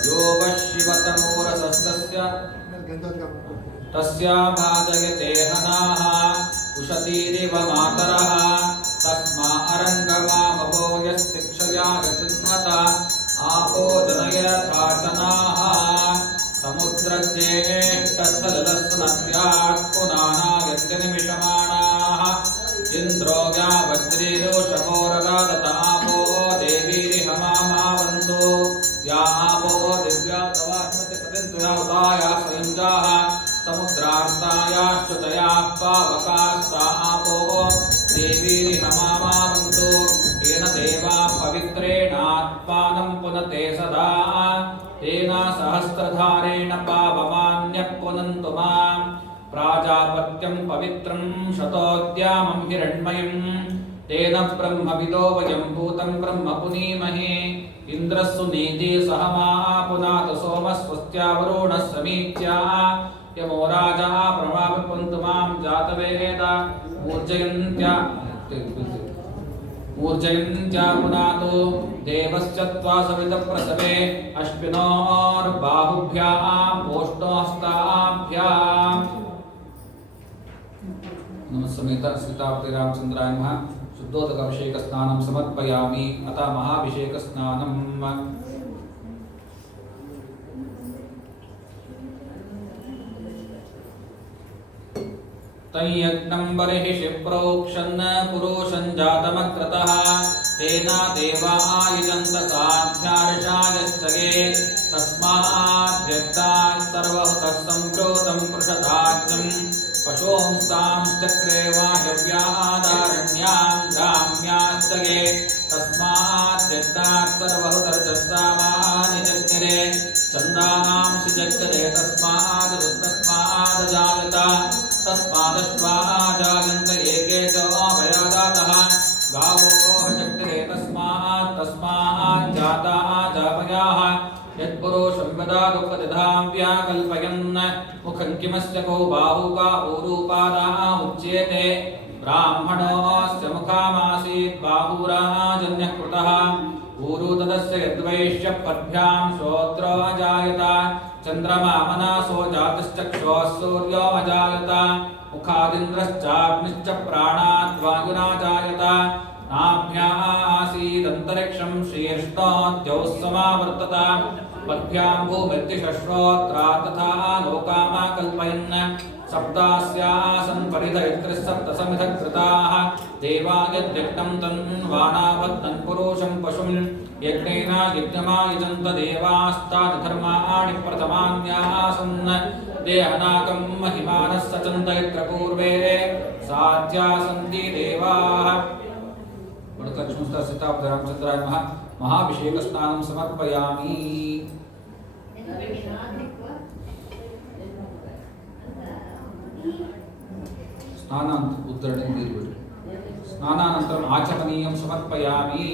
यो वशिवतमोरसस्तस्य तस्या भाजयते हनाः उशतीरिव मातरः तस्मा अरङ्गमामवो यशिक्षया यजिन्वत आपो जनयथाचनाः समुद्रज्येष्ठस्थलस्नद्यात् पुनानायत्यनिमिषमाणाः इन्द्रो वज्रीरोषभोररादतापो देवीरिहमामावन्तु या आपो दिव्या तवास्मतिपतिन्त्वया उदाया स्वयंजाः समुद्रार्तायाश्चतया पावकास्ता आपो देवीरिहमामावन्तु येन देवा पवित्रेणात्मानं पुनते सदा तेन सहस्रधारेण पावमान्यः पुनन्तु माम् प्राजापत्यं पवित्रं शतोद्यामं हिरण्मयं तेन ब्रह्मविदो वयं भूतं ब्रह्म पुनीमहे इन्द्रस्सु नीति सहमा पुनात सोमस्वस्त्या वरुणः समीच्या यमो राजा प्रमापन्तु मां जातवेद ऊर्जयन्त्या पुनातो देवश्च त्वा सवितप्रसवे अश्विनोर्बाहुभ्याम् ओष्णोहस्ताभ्याम् नमस्समेत सीतापति रामचंद्राय नमः शुद्धोदक अभिषेक स्नानं समर्पयामि अतः महाभिषेक स्नानं तयज्ञं बर्हिषि प्रोक्षन् पुरुषं जातमक्रतः तेन देवा आयुजन्त साध्यार्षायश्चये तस्माद्यक्तात् सर्वहुतः सम्प्रोतं पृषदाज्ञं पशोंस्तांश्चक्रे वायव्यादारण्यां ग्राम्याश्चये तस्माद्यक्तात् सर्वहुतर्जस्सामानि जग्रे चन्दांसि जग्रे तस्मादजायत तस्मादश्वाजायन्त एके च अभयादातः गावो जग्रे तस्मात् जाता जापयाः यत्पुरुषं वदादुपदधां व्याकल्पयन् मुखं किमस्य को बाहु का ऊरूपादा उच्येते ब्राह्मणोऽस्य मुखामासीत् बाहुराजन्यः कृतः ऊरू तदस्य यद्वैश्य पद्भ्यां श्रोत्रो अजायत चन्द्रमा मनसो जातश्चक्षुः सूर्यो अजायत मुखादिन्द्रश्चाग्निश्च प्राणात् वायुना जायत नाभ्यासीदन्तरिक्षं शीर्ष्णोद्यौ समावर्तत पद्भ्यां भूमिर्दिशश्रोत्रा तथा लोकामा कल्पयन् सप्तास्यासन् परिधयत्रिसप्तसमिधकृताः देवा यद्यज्ञं तन्वानावत्तन् पुरुषं पशुं यज्ञेन यज्ञमायुजन्त देवास्तानि धर्माणि प्रथमान्यासन् देहनाकं महिमानः सचन्त यत्र पूर्वे साध्या सन्ति देवाः लक्ष्मण सीतापति रामचंद्राय नमः महाभिषेक स्नानं समर्पयामि स्नानानन्तरं उद्धरणं दीर्घ स्नानानन्तरम् आचमनीयं समर्पयामि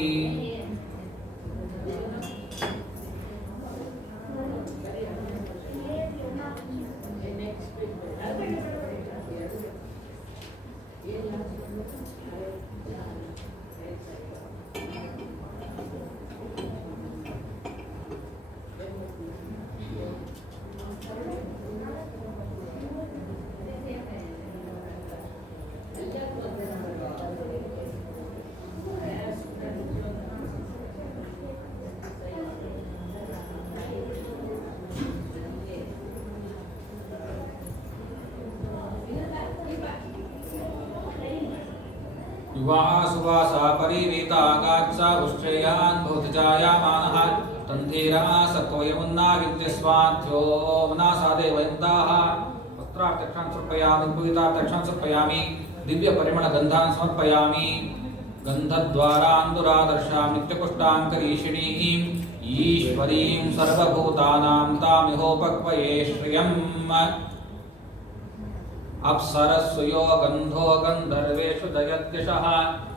सुवासा परिवीता गात्सा उष्ट्रेयान् भूतजायामानः तन्धीरा सत्वयमुन्ना विद्यस्वाध्यो मनासादेवयन्ताः वस्त्रार्थक्षान् समर्पयामि पूजितार्थक्षान् समर्पयामि दिव्यपरिमळगन्धान् समर्पयामि गन्धद्वारान्दुरादर्शां नित्यपुष्टां करीषिणीं ईश्वरीं सर्वभूतानां तामिहोपक्वये श्रियम् अप्सरस्सु यो गन्धो गन्धर्वेषु दयद्यशः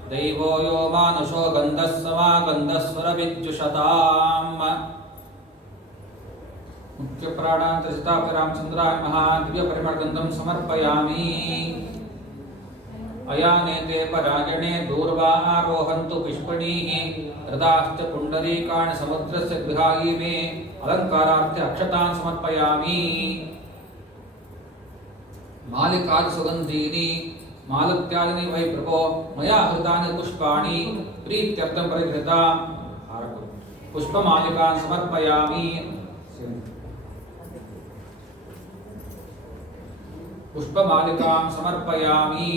दैवो यो मानुषो गन्धः समागन्धस्वरविद्युषताम् मुख्यप्राणान्तसितापति रामचन्द्राय नमः दिव्यपरिमळगन्धं समर्पयामि अयानेते परायणे दूर्वा आरोहन्तु पुष्पणीः रथाश्च पुण्डरीकाणि समुद्रस्य गृहायि मे अलङ्कारार्थे अक्षतान् समर्पयामि मालिकादि सुगन्धीनि मालत्यादीनि वै प्रभो मया हृतानि पुष्पाणि प्रीत्यर्थं परिहृता पुष्पमालिकान् समर्पयामि पुष्पमालिकां समर्पयामि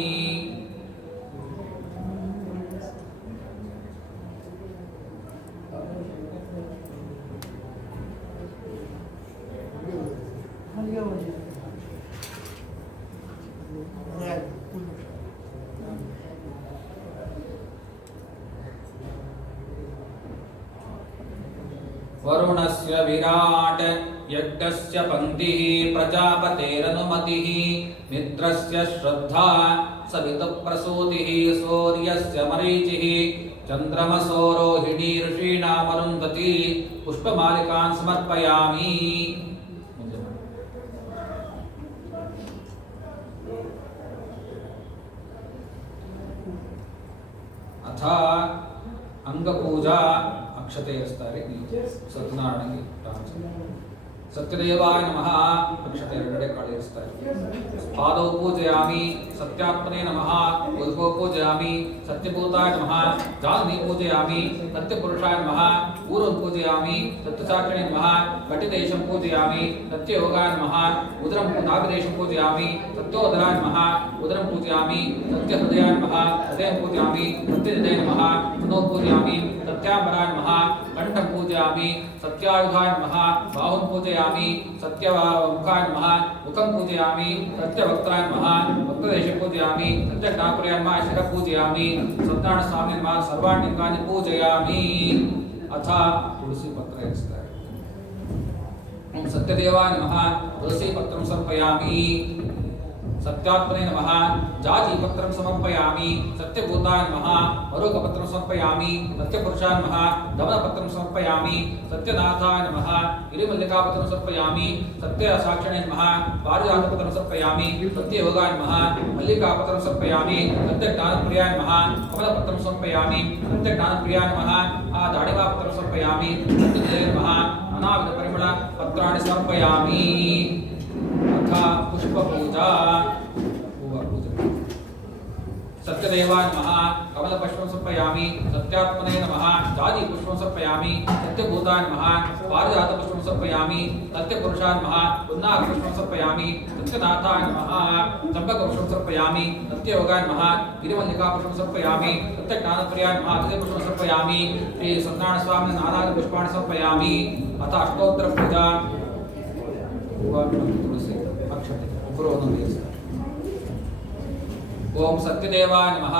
वरुणस्य विराट यज्ञस्य पंक्तिः प्रजापतेरनुमतिः मित्रस्य श्रद्धा सवितुः प्रसूतिः सूर्यस्य मरीचिः चन्द्रमसो रोहिणी ऋषीणामरुन्धती पुष्पमालिकान् समर्पयामि अथ अंगपूजा अक्षते इस्तारे सत्यनारायण सत्यदेवाय नमः अक्षते ಎರಡೆಡೆ ಕಾಳಿ ಇಸ್ತಾರೆ ಪಾದೌ ಪೂಜಯಾಮಿ ಸತ್ಯಾತ್ಮನೇ ನಮಃ ಉದ್ಭವ ಪೂಜಯಾಮಿ ಸತ್ಯಭೂತಾಯ ನಮಃ ಜಾಲನಿ ಪೂಜಯಾಮಿ ಸತ್ಯಪುರುಷಾಯ ನಮಃ ಊರ್ವಂ ಪೂಜಯಾಮಿ ಸತ್ಯಸಾಕ್ಷಿಣೇ ನಮಃ ಘಟಿದೇಶಂ ಪೂಜಯಾಮಿ ಸತ್ಯಯೋಗಾಯ ನಮಃ ಉದರಂ ನಾಭಿದೇಶಂ ಪೂಜಯಾಮಿ ಸತ್ಯೋದರಾಯ ನಮಃ ಉದರಂ ಪೂಜಯಾಮಿ ಸತ್ಯಹೃದಯಾಯ ನಮಃ ಹೃದಯಂ ಪೂಜಯಾಮಿ ಸತ್ಯಹೃದಯ ನಮಃ ಮನೋ ಪೂಜಯಾಮಿ सत्याम्बराय नमः कंठं पूजयामि सत्यायुधाय नमः बाहुं पूजयामि सत्यमुखाय नमः मुखं पूजयामि सत्यवक्त्राय नमः वक्त्रदेशं पूजयामि सत्यज्ञापुराय नमः शिरः पूजयामि सत्यनारायण स्वामी नमः सर्वाणि पूजयामि अथ तुलसी पत्र ओम सत्यदेवाय नमः तुलसी पत्रं समर्पयामि सत्यात्मने नमः जाति पत्रं समर्पयामि सत्यभूताय नमः मरुक पत्रं समर्पयामि सत्यपुरुषाय नमः दमन पत्रं समर्पयामि सत्यनाथाय नमः गिरिमल्लिका पत्रं समर्पयामि सत्यसाक्षिणे नमः पारिजात पत्रं समर्पयामि सत्ययोगाय नमः मल्लिका पत्रं समर्पयामि सत्यज्ञानप्रियाय नमः कमल पत्रं समर्पयामि सत्यज्ञानप्रियाय नमः दाढिका पत्रं समर्पयामि सत्यदेवाय नमः नानाविध परिमल पत्राणि समर्पयामि अथ पुष्पपूजा सत्यदेवाय नमः कमलपुष्पं समर्पयामि सत्यात्मने नमः जाति पुष्पं समर्पयामि सत्यभूताय नमः पारिजात पुष्पं समर्पयामि सत्यपुरुषाय नमः पुन्नाग पुष्पं समर्पयामि सत्यनाथाय नमः चंपक पुष्पं समर्पयामि सत्ययोगाय नमः गिरिमल्लिका पुष्पं समर्पयामि सत्यज्ञानप्रियाय नमः हृदय पुष्पं समर्पयामि श्री सत्यनारायण स्वामी नानाविध पुष्पाणि समर्पयामि अथ अष्टोत्तर पूजा तुलसी अक्षते उपरोधं ओम सत्यदेवाय नमः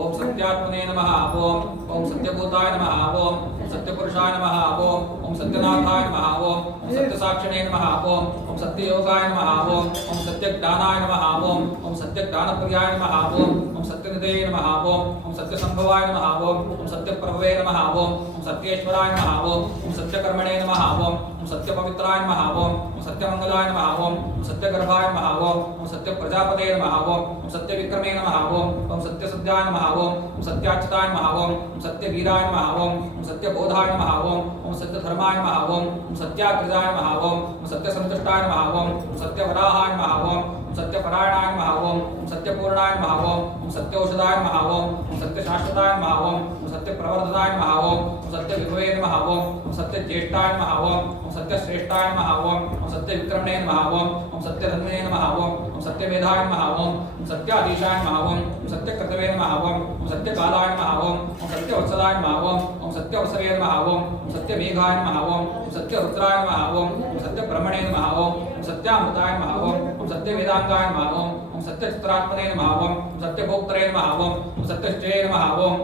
ओम सत्यात्मने नमः ओम सत्यभूताय नमः ओम सत्यपुरुषाय नमः ओम सत्यनाथाय नमः ओम सत्यसाक्षिणे नमः ओम सत्ययोगाय नमः ओम सत्यज्ञानाय नमः ओम सत्यज्ञानप्रियाय नमः ओम सत्यनिधये नमः ओम सत्यसंभवाय नमः ओम सत्यप्रभवे नमः ओम सत्येश्वराय नमः ओम सत्यकर्मणे नमः ओम सत्यपवित्राय नमः ओम सत्यमंगलाय नमः ओम सत्यगर्भाय नमः ओम सत्यप्रजापते नमः ओम सत्यविक्रमे नमः ओम सत्यसद्याय नमः ओम सत्याच्युताय नमः ओम सत्यवीराय नमः ओम सत्यबोधाय नमः ओम सत्यधर्माय नमः ओम सत्याग्रजाय नमः ओम सत्यसंतुष्टाय नमः ओम सत्यवराहाय नमः ओम सत्यपरायणाय नमः ओम सत्यपूर्णाय नमः ओम सत्यौषधाय नमः ओम सत्यशाश्वताय नमः ओम सत्यप्रवर्धनाय नमः ओम सत्यविभवे नमः ओम सत्यज्येष्ठाय नमः ओम सत्यश्रेष्ठाय नमः ओम सत्यविक्रमणे नमः ओम सत्यधर्मणे नमः ओम सत्यमेधाय नमः ओम सत्याधीशाय नमः ओम सत्यकर्तवे नमः ओम सत्यकालाय नमः ओम सत्यवत्सलाय नमः ओम सत्यवत्सवे नमः ओम सत्यमेघाय नमः ओम सत्यरुद्राय नमः ओम सत्यब्रह्मणे नमः ओम सत्यामृताय नमः ओम सत्यवेदांगाय नमः ओम सत्यचित्रात्मने नमः ओम सत्यभोक्त्रे नमः ओम सत्यश्चये नमः ओम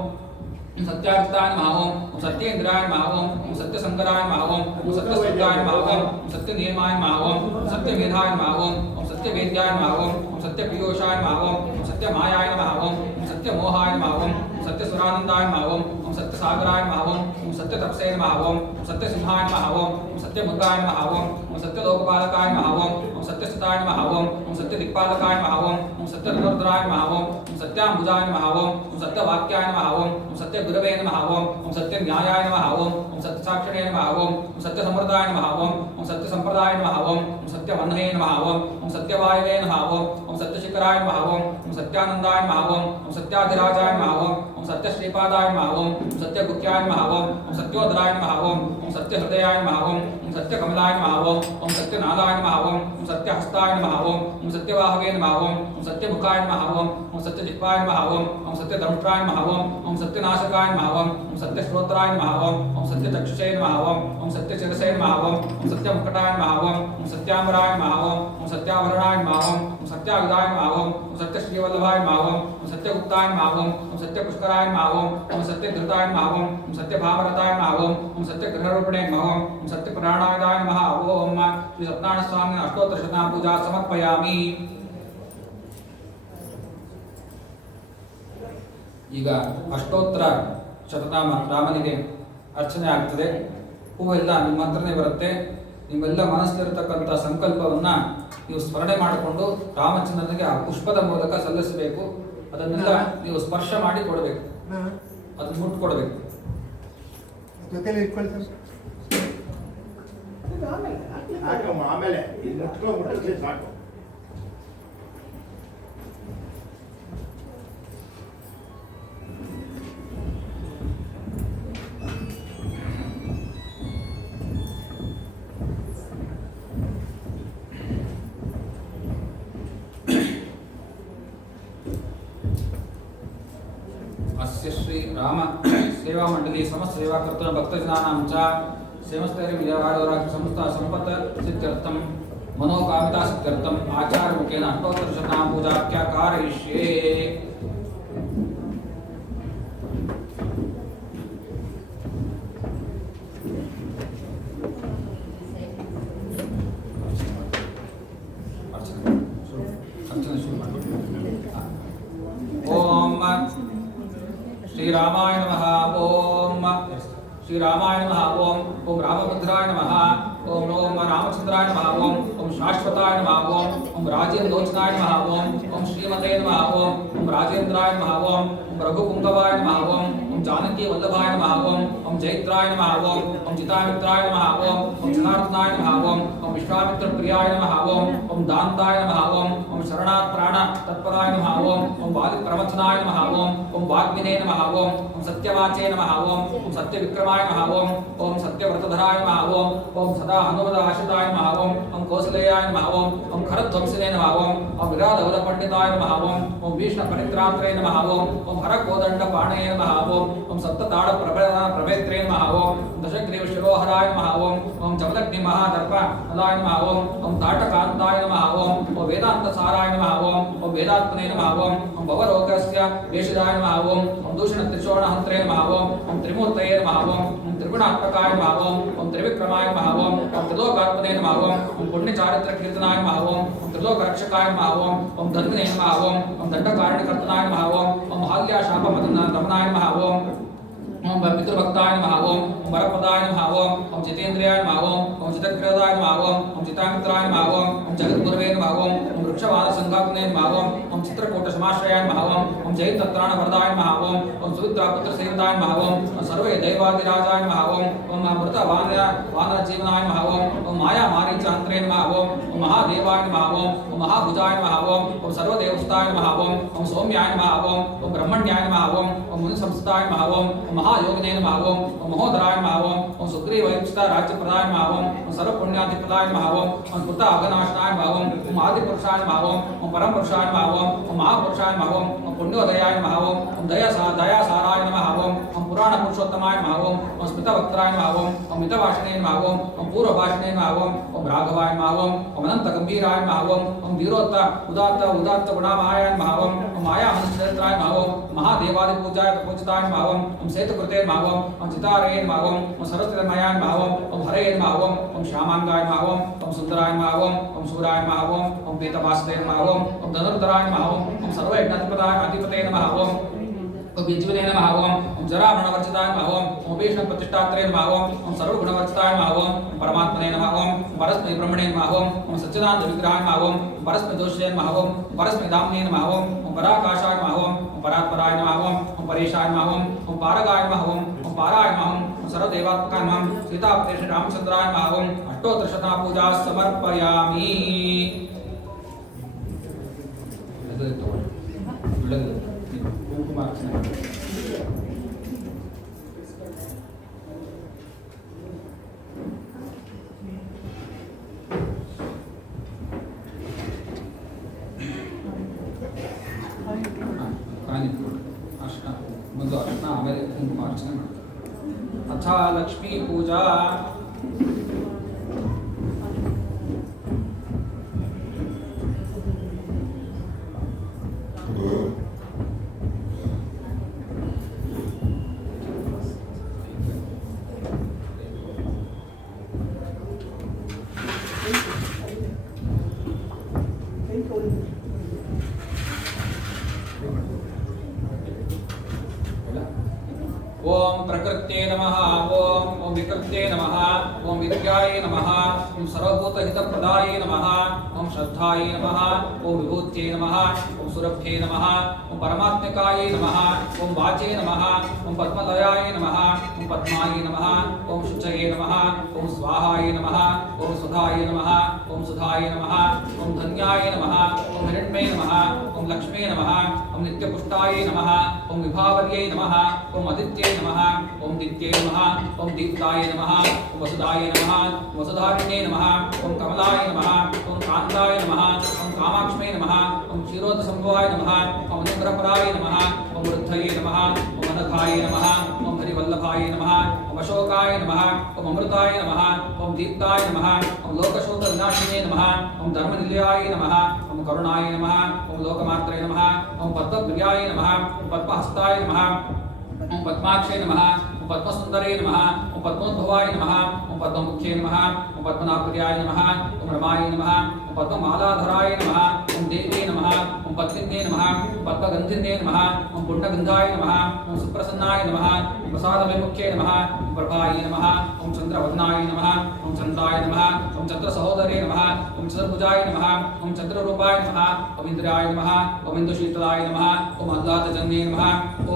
सत्यार्ताय नमः ओम सत्येन्द्राय नमः ओम सत्यसंगराय नमः ओम सत्यसुताय नमः ओम सत्यनियमाय नमः ओम सत्यमेधाय नमः ओम सत्यवेद्याय नमः ओम सत्यपीयूषाय नमः ओम सत्यमायाय नमः ओम सत्यमोहाय नमः ओम सत्यसुरानंदाय नमः ओम सत्यसागराय नमः ओम सत्य तपसे नमः ओम सत्य सिंहाय नमः ओम सत्य मुद्राय नमः ओम सत्य लोकपालकाय नमः ओम सत्य स्थिताय नमः ओम सत्य दिक्पालकाय नमः ओम सत्य रुद्राय नमः ओम सत्याम्बुजाय नमः ओम सत्य वाक्याय नमः ओम सत्य गुरवे नमः ओम सत्य न्यायाय नमः ओम सत्य साक्षिणे नमः ओम सत्य समृद्धाय नमः ओम सत्य संप्रदाय नमः ओम सत्य वन्हे नमः ओम सत्य वायवे नमः ओम सत्य शिखराय नमः ओम सत्यानंदाय नमः ओम सत्याधिराजाय नमः ओम सत्य श्रीपादाय नमः ओम सत्य गुह्याय नमः ओम सत्योदराय नमः ओम सत्य हृदयाय नमः ओम सत्य कमलाय नमः ओम सत्य नादाय नमः ओम सत्य हस्ताय नमः ओम सत्य वाहवे नमः ओम सत्य मुखाय नमः ओम सत्य जिह्वाय नमः ओम सत्य दंष्ट्राय नमः ओम सत्य नाशकाय नमः ओम सत्य श्रोत्राय नमः ओम सत्य चक्षुषे नमः ओम सत्य शिरसे नमः ओम सत्य मुकुटाय नमः ओम सत्याम्बराय नमः ओम सत्याभरणाय नमः ओम सत्यायुधाय नमः ओम सत्य श्रीवल्लभाय नमः ओम सत्य गुप्ताय नमः ओम सत्य पुष्कराय नमः ओम सत्य धृताय नमः ओम सत्य भामरताय नमः ओम सत्य ग्रहरूपिणे नमः ओम सत्य प्राणायाय नमः ओम श्री सत्यनारायण स्वामी अष्टोत्तर शतनाम पूजा समर्पयामि। ಈಗ ಅಷ್ಟೋತ್ತರ ಶತನಾಮ ರಾಮನಿಗೆ ಅರ್ಚನೆ ಆಗ್ತದೆ. ಹೂವೆಲ್ಲ ನಿಮ್ಮ ಹತ್ರನೇ ಬರುತ್ತೆ. ನಿಮ್ಮೆಲ್ಲ ಮನಸ್ಸಲ್ಲಿರತಕ್ಕಂಥ ಸಂಕಲ್ಪವನ್ನ ನೀವು ಸ್ಮರಣೆ ಮಾಡಿಕೊಂಡು ರಾಮಚಂದ್ರನಿಗೆ ಆ ಪುಷ್ಪದ ಮೂಲಕ ಸಲ್ಲಿಸಬೇಕು. ಅದನ್ನೆಲ್ಲ ನೀವು ಸ್ಪರ್ಶ ಮಾಡಿ ಕೊಡಬೇಕು, ಅದನ್ನ ಮುಟ್ಟು ಕೊಡಬೇಕು. ಜೊತೆಲಿ ಇಟ್ಕೊಳ್ತಾರೆ ಹಾಕಮ್ಮ, ಆಮೇಲೆ ಇದು ಮುಟ್ಕೊಂಡ್ಬಿಟ್ರೆ ಸಾಕು. अस्य श्री राम सेवा मंडली समस्त सेवा कर्तव्य भक्तजनानां च सेवस्तैर्य व्यवहारोराज्य समस्त संपत् सिद्ध्यर्थं मनोकामिता सिद्ध्यर्थं आचार्यमुखेन अष्टोत्तर शतनाम पूजाख्या कारयिष्ये। ओम श्री रामाय नमः ओम श्री रामाय नमः ओम रामभद्राय नमः ओम रामचंद्राय नमः ओम शाश्वताय नमः ओम राजेन्द्रोचनाय नमः ओम श्रीमते नमः ओम राजेन्द्राय नमः ओम रघुपुंगवाय नमः ओम जानकी वल्लभाय नमः ओम जैत्राय नमः ओम जितामित्राय नमः ओम जनार्दनाय नमः ओम विश्वामित्र प्रियाय नमः ओम दान्ताय नमः ओम शरणात् प्राण तत्पराय नमः ओम वादि प्रवचनाय नमः ओम वाग्मिने नमः ओम सत्यवाचे नमः ओम सत्यविक्रमाय नमः ओम सत्यव्रतधराय नमः ओम सदा हनुमद आश्रिताय नमः ओम कौसलेयाय नमः ओम खरध्वंसिने नमः ओम विराधवल पंडिताय नमः ओम भीष्म परित्रात्रे नमः ओम हरकोदंड पाणये नमः ओम सप्तताड़ प्रभेत्रे नमः ओम दशग्रीव शिरोहराय नमः ओम जमदग्नि महादर्प नलाय नमः ओम ताटकान्ताय नमः ओम वेदांत साराय नमः ओम वेदात्मने नमः ओम भवरोगस्य वेषदाय नमः ओम दूषण त्रिशोण हंत्रे नमः ओम त्रिमूर्तये नमः ओम त्रिगुणात्मकाय नमः ओम त्रिविक्रमाय नमः ओम त्रिलोकात्मने नमः ओम पुण्य चारित्र कीर्तनाय नमः ओम त्रिलोक रक्षकाय नमः ओम धर्मिणे नमः ओम दंडकारणकर्तनाय नमः ओम हाल्या शाप दमनाय नमः ओम पितृभक्ताय नमः ओम वरप्रदाय नमः ओम जितेन्द्रियाय नमः ओम जितग्रदाय नमः ओम जितामित्राय नमः ओम जगद्गुरवे नमः ओम वृक्षवाद संघाग्ने नमः ओम चित्रकूट समाश्रयाय नमः ओम जयतत्राण वरदाय नमः ओम सुविद्रा पुत्र सेविताय नमः ओम सर्वे दैवादिराजाय नमः ओम मृत वानर जीवनाय नमः ओम माया मारीचांत्रे नमः ओम महादेवाय नमः ओम महाभुजाय नमः ओम सर्वदेवस्ताय नमः ओम सौम्याय नमः ओम ब्रह्मण्याय नमः ओम मुनि संस्थाय नमः ओम महायोगिने नमः ओम महोदराय नमः ओम सुग्रीवयुक्त राज्यप्रदाय नमः ओम सर्वपुण्याधिपदाय नमः ओम कृत अघनाशनाय नमः ओम आदिपुरुषाय नमः ओम परम पुरुषाय नमः ओम महापुरुषाय नमः ओम पुण्योदयाय नमः ओम दयासाराय नमः ओम पुराण पुरुषोत्तमाय नमः ओम स्मितवक्त्राय नमः ओम मितभाषिणे नमः ओम पूर्वभाषिणे नमः ओम राघवाय नमः ओम अनंत गंभीराय नमः ओम वीरोत्त उदात्त गुणामहाय नमः ओम माया हंसनेत्राय नमः ओम महादेवादि पूजिताय नमः ओम सेतुकृते नमः ओम चितारे नमः ओम सरस्वतीमयाय नमः ओम हरे नमः ओम श्यामांगाय नमः ओम सुंदराय नमः ओम शूराय नमः ओम पीतवासुदेव नमः ओम धनुर्धराय नमः ओम सर्वयज्ञाधिपते नमः ओम ओम यज्ञविदे नमः ओम जरामरणवर्जिताय नमः ओम भीष्म प्रतिष्ठात्रे नमः ओम सर्वगुणवर्जिताय नमः ओम परमात्मने नमः ओम परस्मै ब्रह्मणे नमः ओम सच्चिदानंद विग्रहाय नमः ओम परस्मै दोषाय नमः ओम परस्मै दाम्ने नमः ओम पराकाशाय नमः ओम परात्पराय नमः ओम परेशाय नमः ओम पारगाय नमः ओम पाराय नमः ओम सर्वदेवात्मकाय नमः सीतापते श्री रामचंद्राय नमः ओम अष्टोत्तर शता पूजा समर्पयामि। अथ लक्ष्मी पूजा ओम प्रकृत्ये नमः ओम विकृत्ये नमः ओम विद्याये नमः ओम सर्वभूतहितप्रदाये नमः ओम श्रद्धाये नमः ओम विभूत्ये नमः ओम सुरभ्ये नमः ओम परमात्मिकाये नमः ओम वाचे नमः ओम पद्मलयाय नमः ओम पद्माये नमः ओम शुचये नमः ओम स्वाहाय नमः ओम सुधाय नमः ओम सुधाय नमः ओम धन्याय नमः ओम हिरण्मये नमः ओम लक्ष्मे नमः ओम नित्यपुष्टाय नमः ओम विभावर्ये नमः ओम आदित्ये नमः ओम दित्ये नमः ओम दीप्ताय नमः ओम वसुदाय नमः ओम वसुधारिणे नमः ओम कमलाय नमः ओम कांताय नमः ओम कामाक्ष्मे नमः ओम क्षीरोदसंभवाय नमः ओम अनुग्रहपराय नमः ओम वृद्धये नमः ओम अनघाय नमः ओम हरिवल्लभाय नमः ओम अशोकाय नमः ओम अमृताय नमः ओम दीप्ताय नमः ओम लोकशोक विनाशिने नमः ओम धर्मनिलयाय नमः ओम करुणाय नमः ओम लोकमात्रे नमः ओम पद्मप्रियाय नमः ओम पद्महस्ताय नमः ओम पद्माक्षे नमः ओम पद्मसुंदरे नमः ओम पद्मोद्भवाय नमः ओम पद्ममुख्ये नमः ओम पद्मनाभप्रियाय नमः ओम रमाय नमः ओम पद्ममालाधराय नमः ओम देव्ये नमः ओम पद्मिन्ये नमः ओम पद्मगन्धिन्ये नमः ओम पुण्यगन्धाय नमः ओम सुप्रसन्नाय नमः ओम प्रसादविमुख्ये नमः ओम प्रभाय नमः ओम चंद्रवदनाय नमः ओम चंद्राय नमः ओम चंद्रसहोदरे नमः ओम चतुर्भुजाय नमः ओम चंद्ररूपाय नमः ओम इंद्राय नमः ओम इंदुशीतलाय नमः ओम आह्लादजन्ये नमः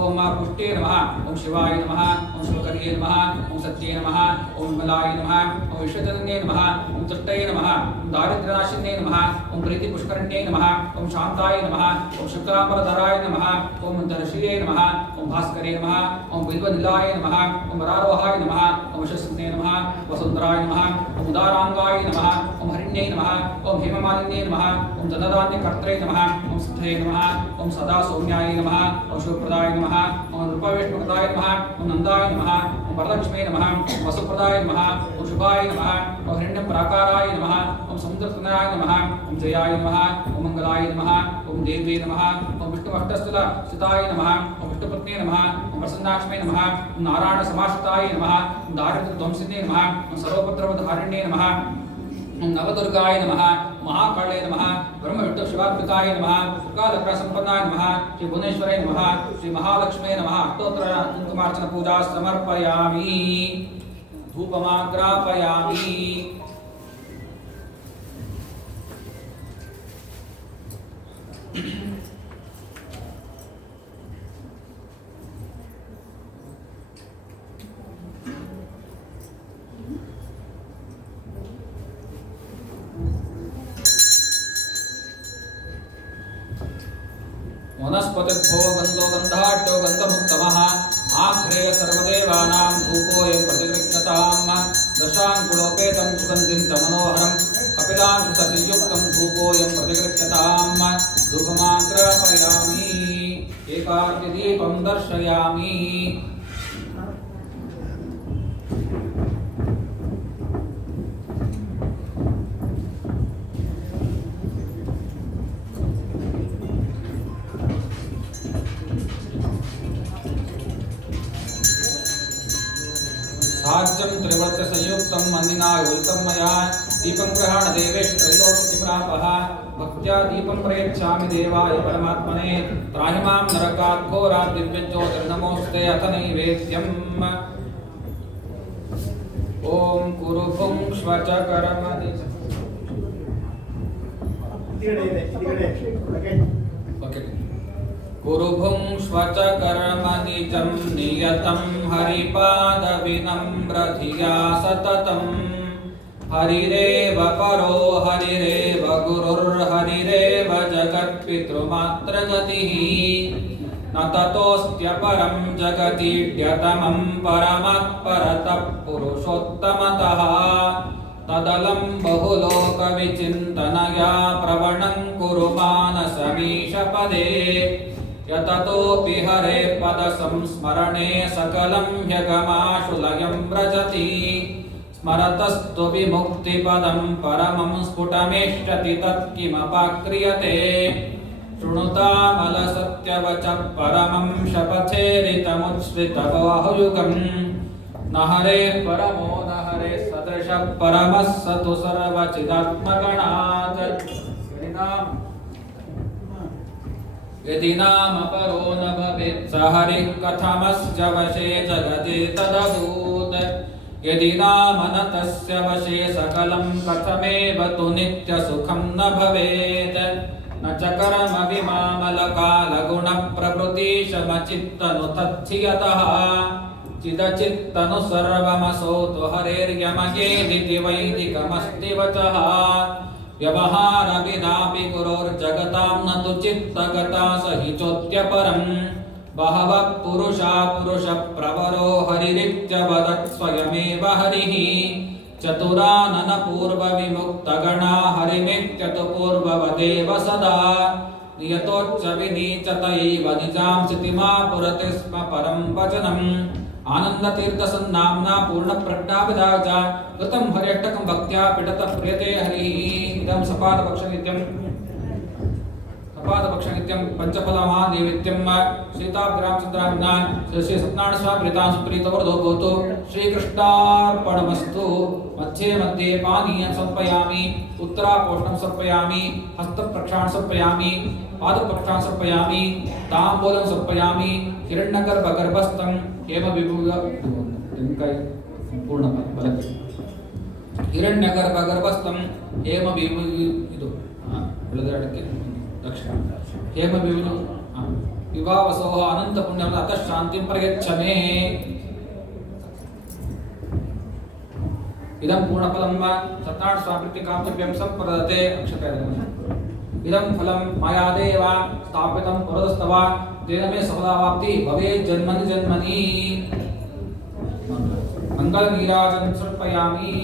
ओम पुष्टे नमः ओम शिवाय नमः ओम शिवकर्ये नमः ओम सत्ये नमः ओम विमलाय नमः ओम विश्वजनन्ये नमः ओम तुष्टये नमः ओम दारिद्र्यनाशिन्ये नमः ओम प्रीतिपुष्करण्ये नमः ओम शान्ताय नमः ओम शुक्लांबरधराय नमः ओम दर्शये नमः ओम भास्करे नमः ओम बिल्वनिलाय नमः ओम रारोहाय नमः ओम शस्ने नमः वसुंधराय नमः ओम उदारांगाय नमः ओम हरिण्ये नमः ओम हेममालिन्ये नमः ओम धनधान्यकर्त्रे नमः ओम सिद्धये नमः ओम सदा सौम्याय नमः ओम शिवप्रदाय नमः ओम रूपविष्णुप्रदाय नमः ओम नंदाय नमः ओम वरलक्ष्मे नमः ओम वसुप्रदाय नमः ओम शुभाय नमः ओम हिरण्यपराकाराय नमः ओम समुद्रतनयाय नमः ओम जयाय नमः ओम मंगलाय नमः ओम देव्ये नमः ओम विष्णुभक्तस्थलस्थिताय नमः ओम विष्णुपत्न्ये नमः ओम प्रसन्नाक्ष्मे नमः ओम नारायणसमाश्रिताय नमः ओम दारिद्र्यध्वंसिने नमः ओम सर्वपत्रवधारिण्ये नमः ओम नवदुर्गाय नमः महाकाले नमः ब्रह्म विष्णु शिवात्मिकाय नमः कालक्रसंपन्नाय नमः श्री भुवनेश्वराय नमः श्री महालक्ष्मे नमः अष्टोत्तर कुंकुमार्चन पूजा समर्पयामि धूपमाग्रापयामि। वनस्पतिर्भो गन्धो गन्धाढ्यो गन्धमुत्तमः आघ्रेय सर्वदेवानां धूपोऽयं प्रतिगृह्यताम् दशाङ्कुलोपेतं सुगन्धिं च मनोहरं कपिलाङ्कुशसंयुक्तं धूपोऽयं प्रतिगृह्यताम् धूपमाग्रापयामि एकार्कदीपं दर्शयामि। भाज्यं त्रिवर्त संयुक्तं मन्दिना युक्तं मया दीपं गृहाण देवेश त्रैलोक्यतिप्रापः भक्त्या दीपं प्रयच्छामि देवाय परमात्मने त्राहि मां नरकात् घोरात् दिव्यज्योतिर्नमोऽस्ते अथ नैवेद्यम् ॐ कुरु पुंक्ष्व च करमणि कुरु भुङ्क्ष्व च कर्मनिजं नियतं हरिपादविनम्रधिया सततं हरिरेव परो हरिरेव गुरुर्हरिरेव जगत्पितृमात्रगतिः न ततोऽस्त्यपरं जगतीड्यतमं परमत्परतः पुरुषोत्तमतः तदलं बहुलोकविचिन्तनया प्रवणं कुरु मानसमीशपदे यततोऽपि हरे पदसंस्मरणे सकलं ह्यगमाशुलयं व्रजति स्मरतस्तु विमुक्तिपदं परमं स्फुटमेष्यति तत्किमपाक्रियते शृणुतामलसत्यवचः परमं शपथेरितमुच्छ्रितबाहुयुगम् न हरे परमो न हरे सदृशः परमः स तु सर्वचिदात्मगणात् यदि नाम परो न भवेत् स हरिः कथमस्य वशे जगति तदभूत् यदि नाम न तस्य वशे सकलं कथमेव तु नित्यसुखं न भवेत् न च कर्म विमामलकालगुणप्रभृतीशमचित्तनुतथियतः चिदचित्तनु सर्वमसो तु हरेर्यमयेदिति वैदिकमस्ति वचः व्यवहार विनापि गुरोर्जगतां न तु चित्तगता स हि चोद्यपरम् बहवः पुरुषा पुरुषप्रवरो हरिरित्यवदत् स्वयमेव हरिः चतुरानन पूर्वविमुक्तगणा हरिमित्यतु पूर्ववदेव सदा नियतोच्च विनीचतैव निजां स्थितिमा पुरते स्म परं वचनम् आनन्दतीर्थसन्नाम्ना पूर्णप्रज्ञाविदाच कृतं हर्यष्टकं भक्त्या पिटत प्रियते हरिः इदं सपादपक्षनित्यं पञ्चफलमहानैवेद्यं सीताभिरामचन्द्राम्ना श्री सत्यनारायण स्वामी प्रीतां सुप्रीतवरदो भवतु श्रीकृष्णार्पणमस्तु मध्ये मध्ये पानीयं समर्पयामि उत्तरापोषणं समर्पयामि हस्तप्रक्षालनं समर्पयामि पादप्रक्षालनं समर्पयामि ताम्बूलं समर्पयामि हिरण्यगर्भगर्भस्थं हिरण्यगर्भगर्भस्थं हेमविभु दक्षिण हेमविभु विभावसोः अनन्तपुण्यं अतः शान्तिं प्रयच्छ मे इदं पूर्णफलं सत्यनारायण स्वामी कामतव्यं सम्प्रदते अक्षतयः इदं फलं मया देव स्थापितं पुरतस्तव तेन मे सफलावाप्ति भवेत् जन्मनि जन्मनि मंगलनीराजनं समर्पयामि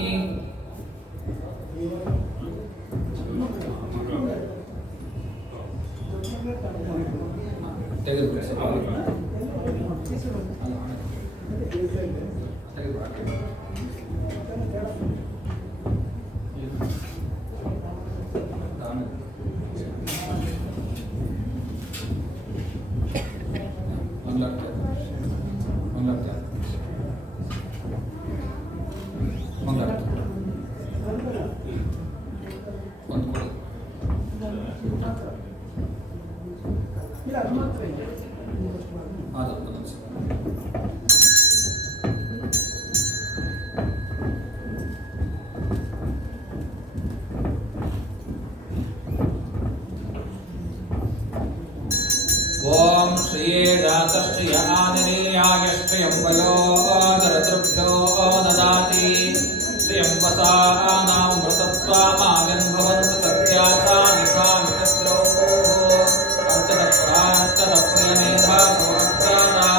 ओम श्रीये जातश्रिय आदिनीयाय श्रियं वयोदरतृभ्यो ददाति श्रियं वसानां मृतत्वामागन् भवन्तु सत्यासा निकामितद्रोः अर्चतप्रार्चतप्रियमेधा सुरक्षाता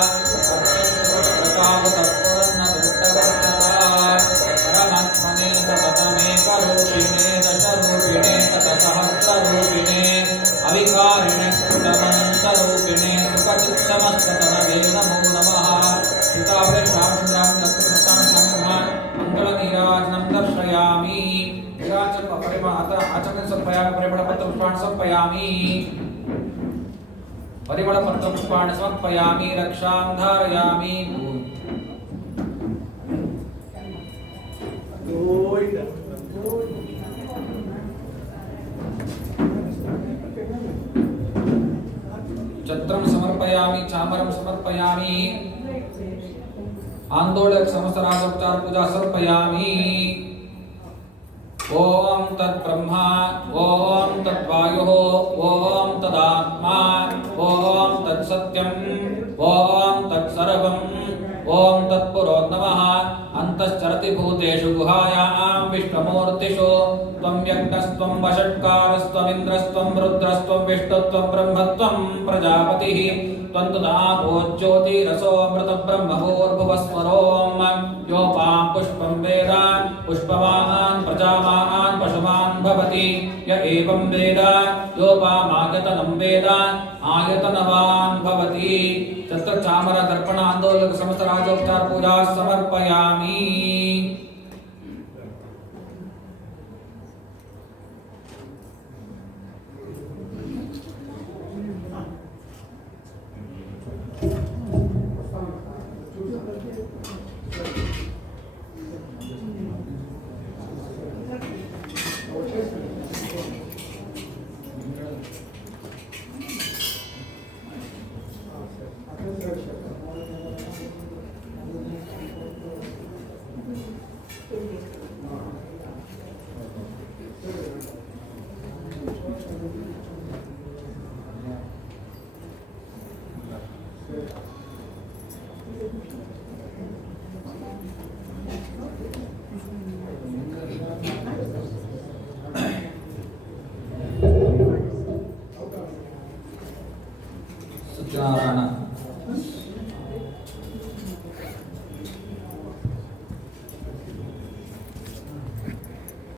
अर्चन्तुप्रकावतपूर्णदृष्टवर्चता परमात्मने सततमेकरूपिणे दशरूपिणे ततसहस्ररूपिणे अविकारिणे रूपिणे सुखचित्तमस्ततनवे नमो नमः सीताभे रामचन्द्रां लक्ष्मणं संग्रहान् मङ्गलनीराजनं दर्शयामि विराजन परिमळ आचमन समर्पयामि परिमळपत्रपुष्पाणि समर्पयामि परिमळपत्रपुष्पाणि समर्पयामि रक्षां धारयामि ಗೋವಿಂದ ಛತ್ರಂ ಸಮರ್ಪಯಾಮಿ ಚಾಮರಂ ಸಮರ್ಪಯಾಮಿ आंदोलक समस्तराजोपचार पूजा समर्पयामि। ओम तत्ब्रह्मा ओम तद्वायुः ओम तदात्मा ओम तत्सत्यम् ओम तत्सर्वम् ओम तत्पुरो नमः। अंतश्चरति भूतेषु गुहायां विष्णुमूर्तिषु त्वं यज्ञस्त्वं वषट्कारस्त्वमिन्द्रस्त्वं रुद्रस्त्वं विष्णुत्वं ब्रह्मत्वं प्रजापतिः त्वं तदापो ज्योतिरसोऽमृतब्रह्मभूर्भुवस्वरोम योपां पुष्पं वेद पुष्पवान् प्रजावान् पशुमान् भवति य एवं वेद योपामायतनं वेद आयतनवान् भवति। तत्र चामर दर्पण आंदोलक समस्त राजोपचार पूजा समर्पयामि। सत्यनारायण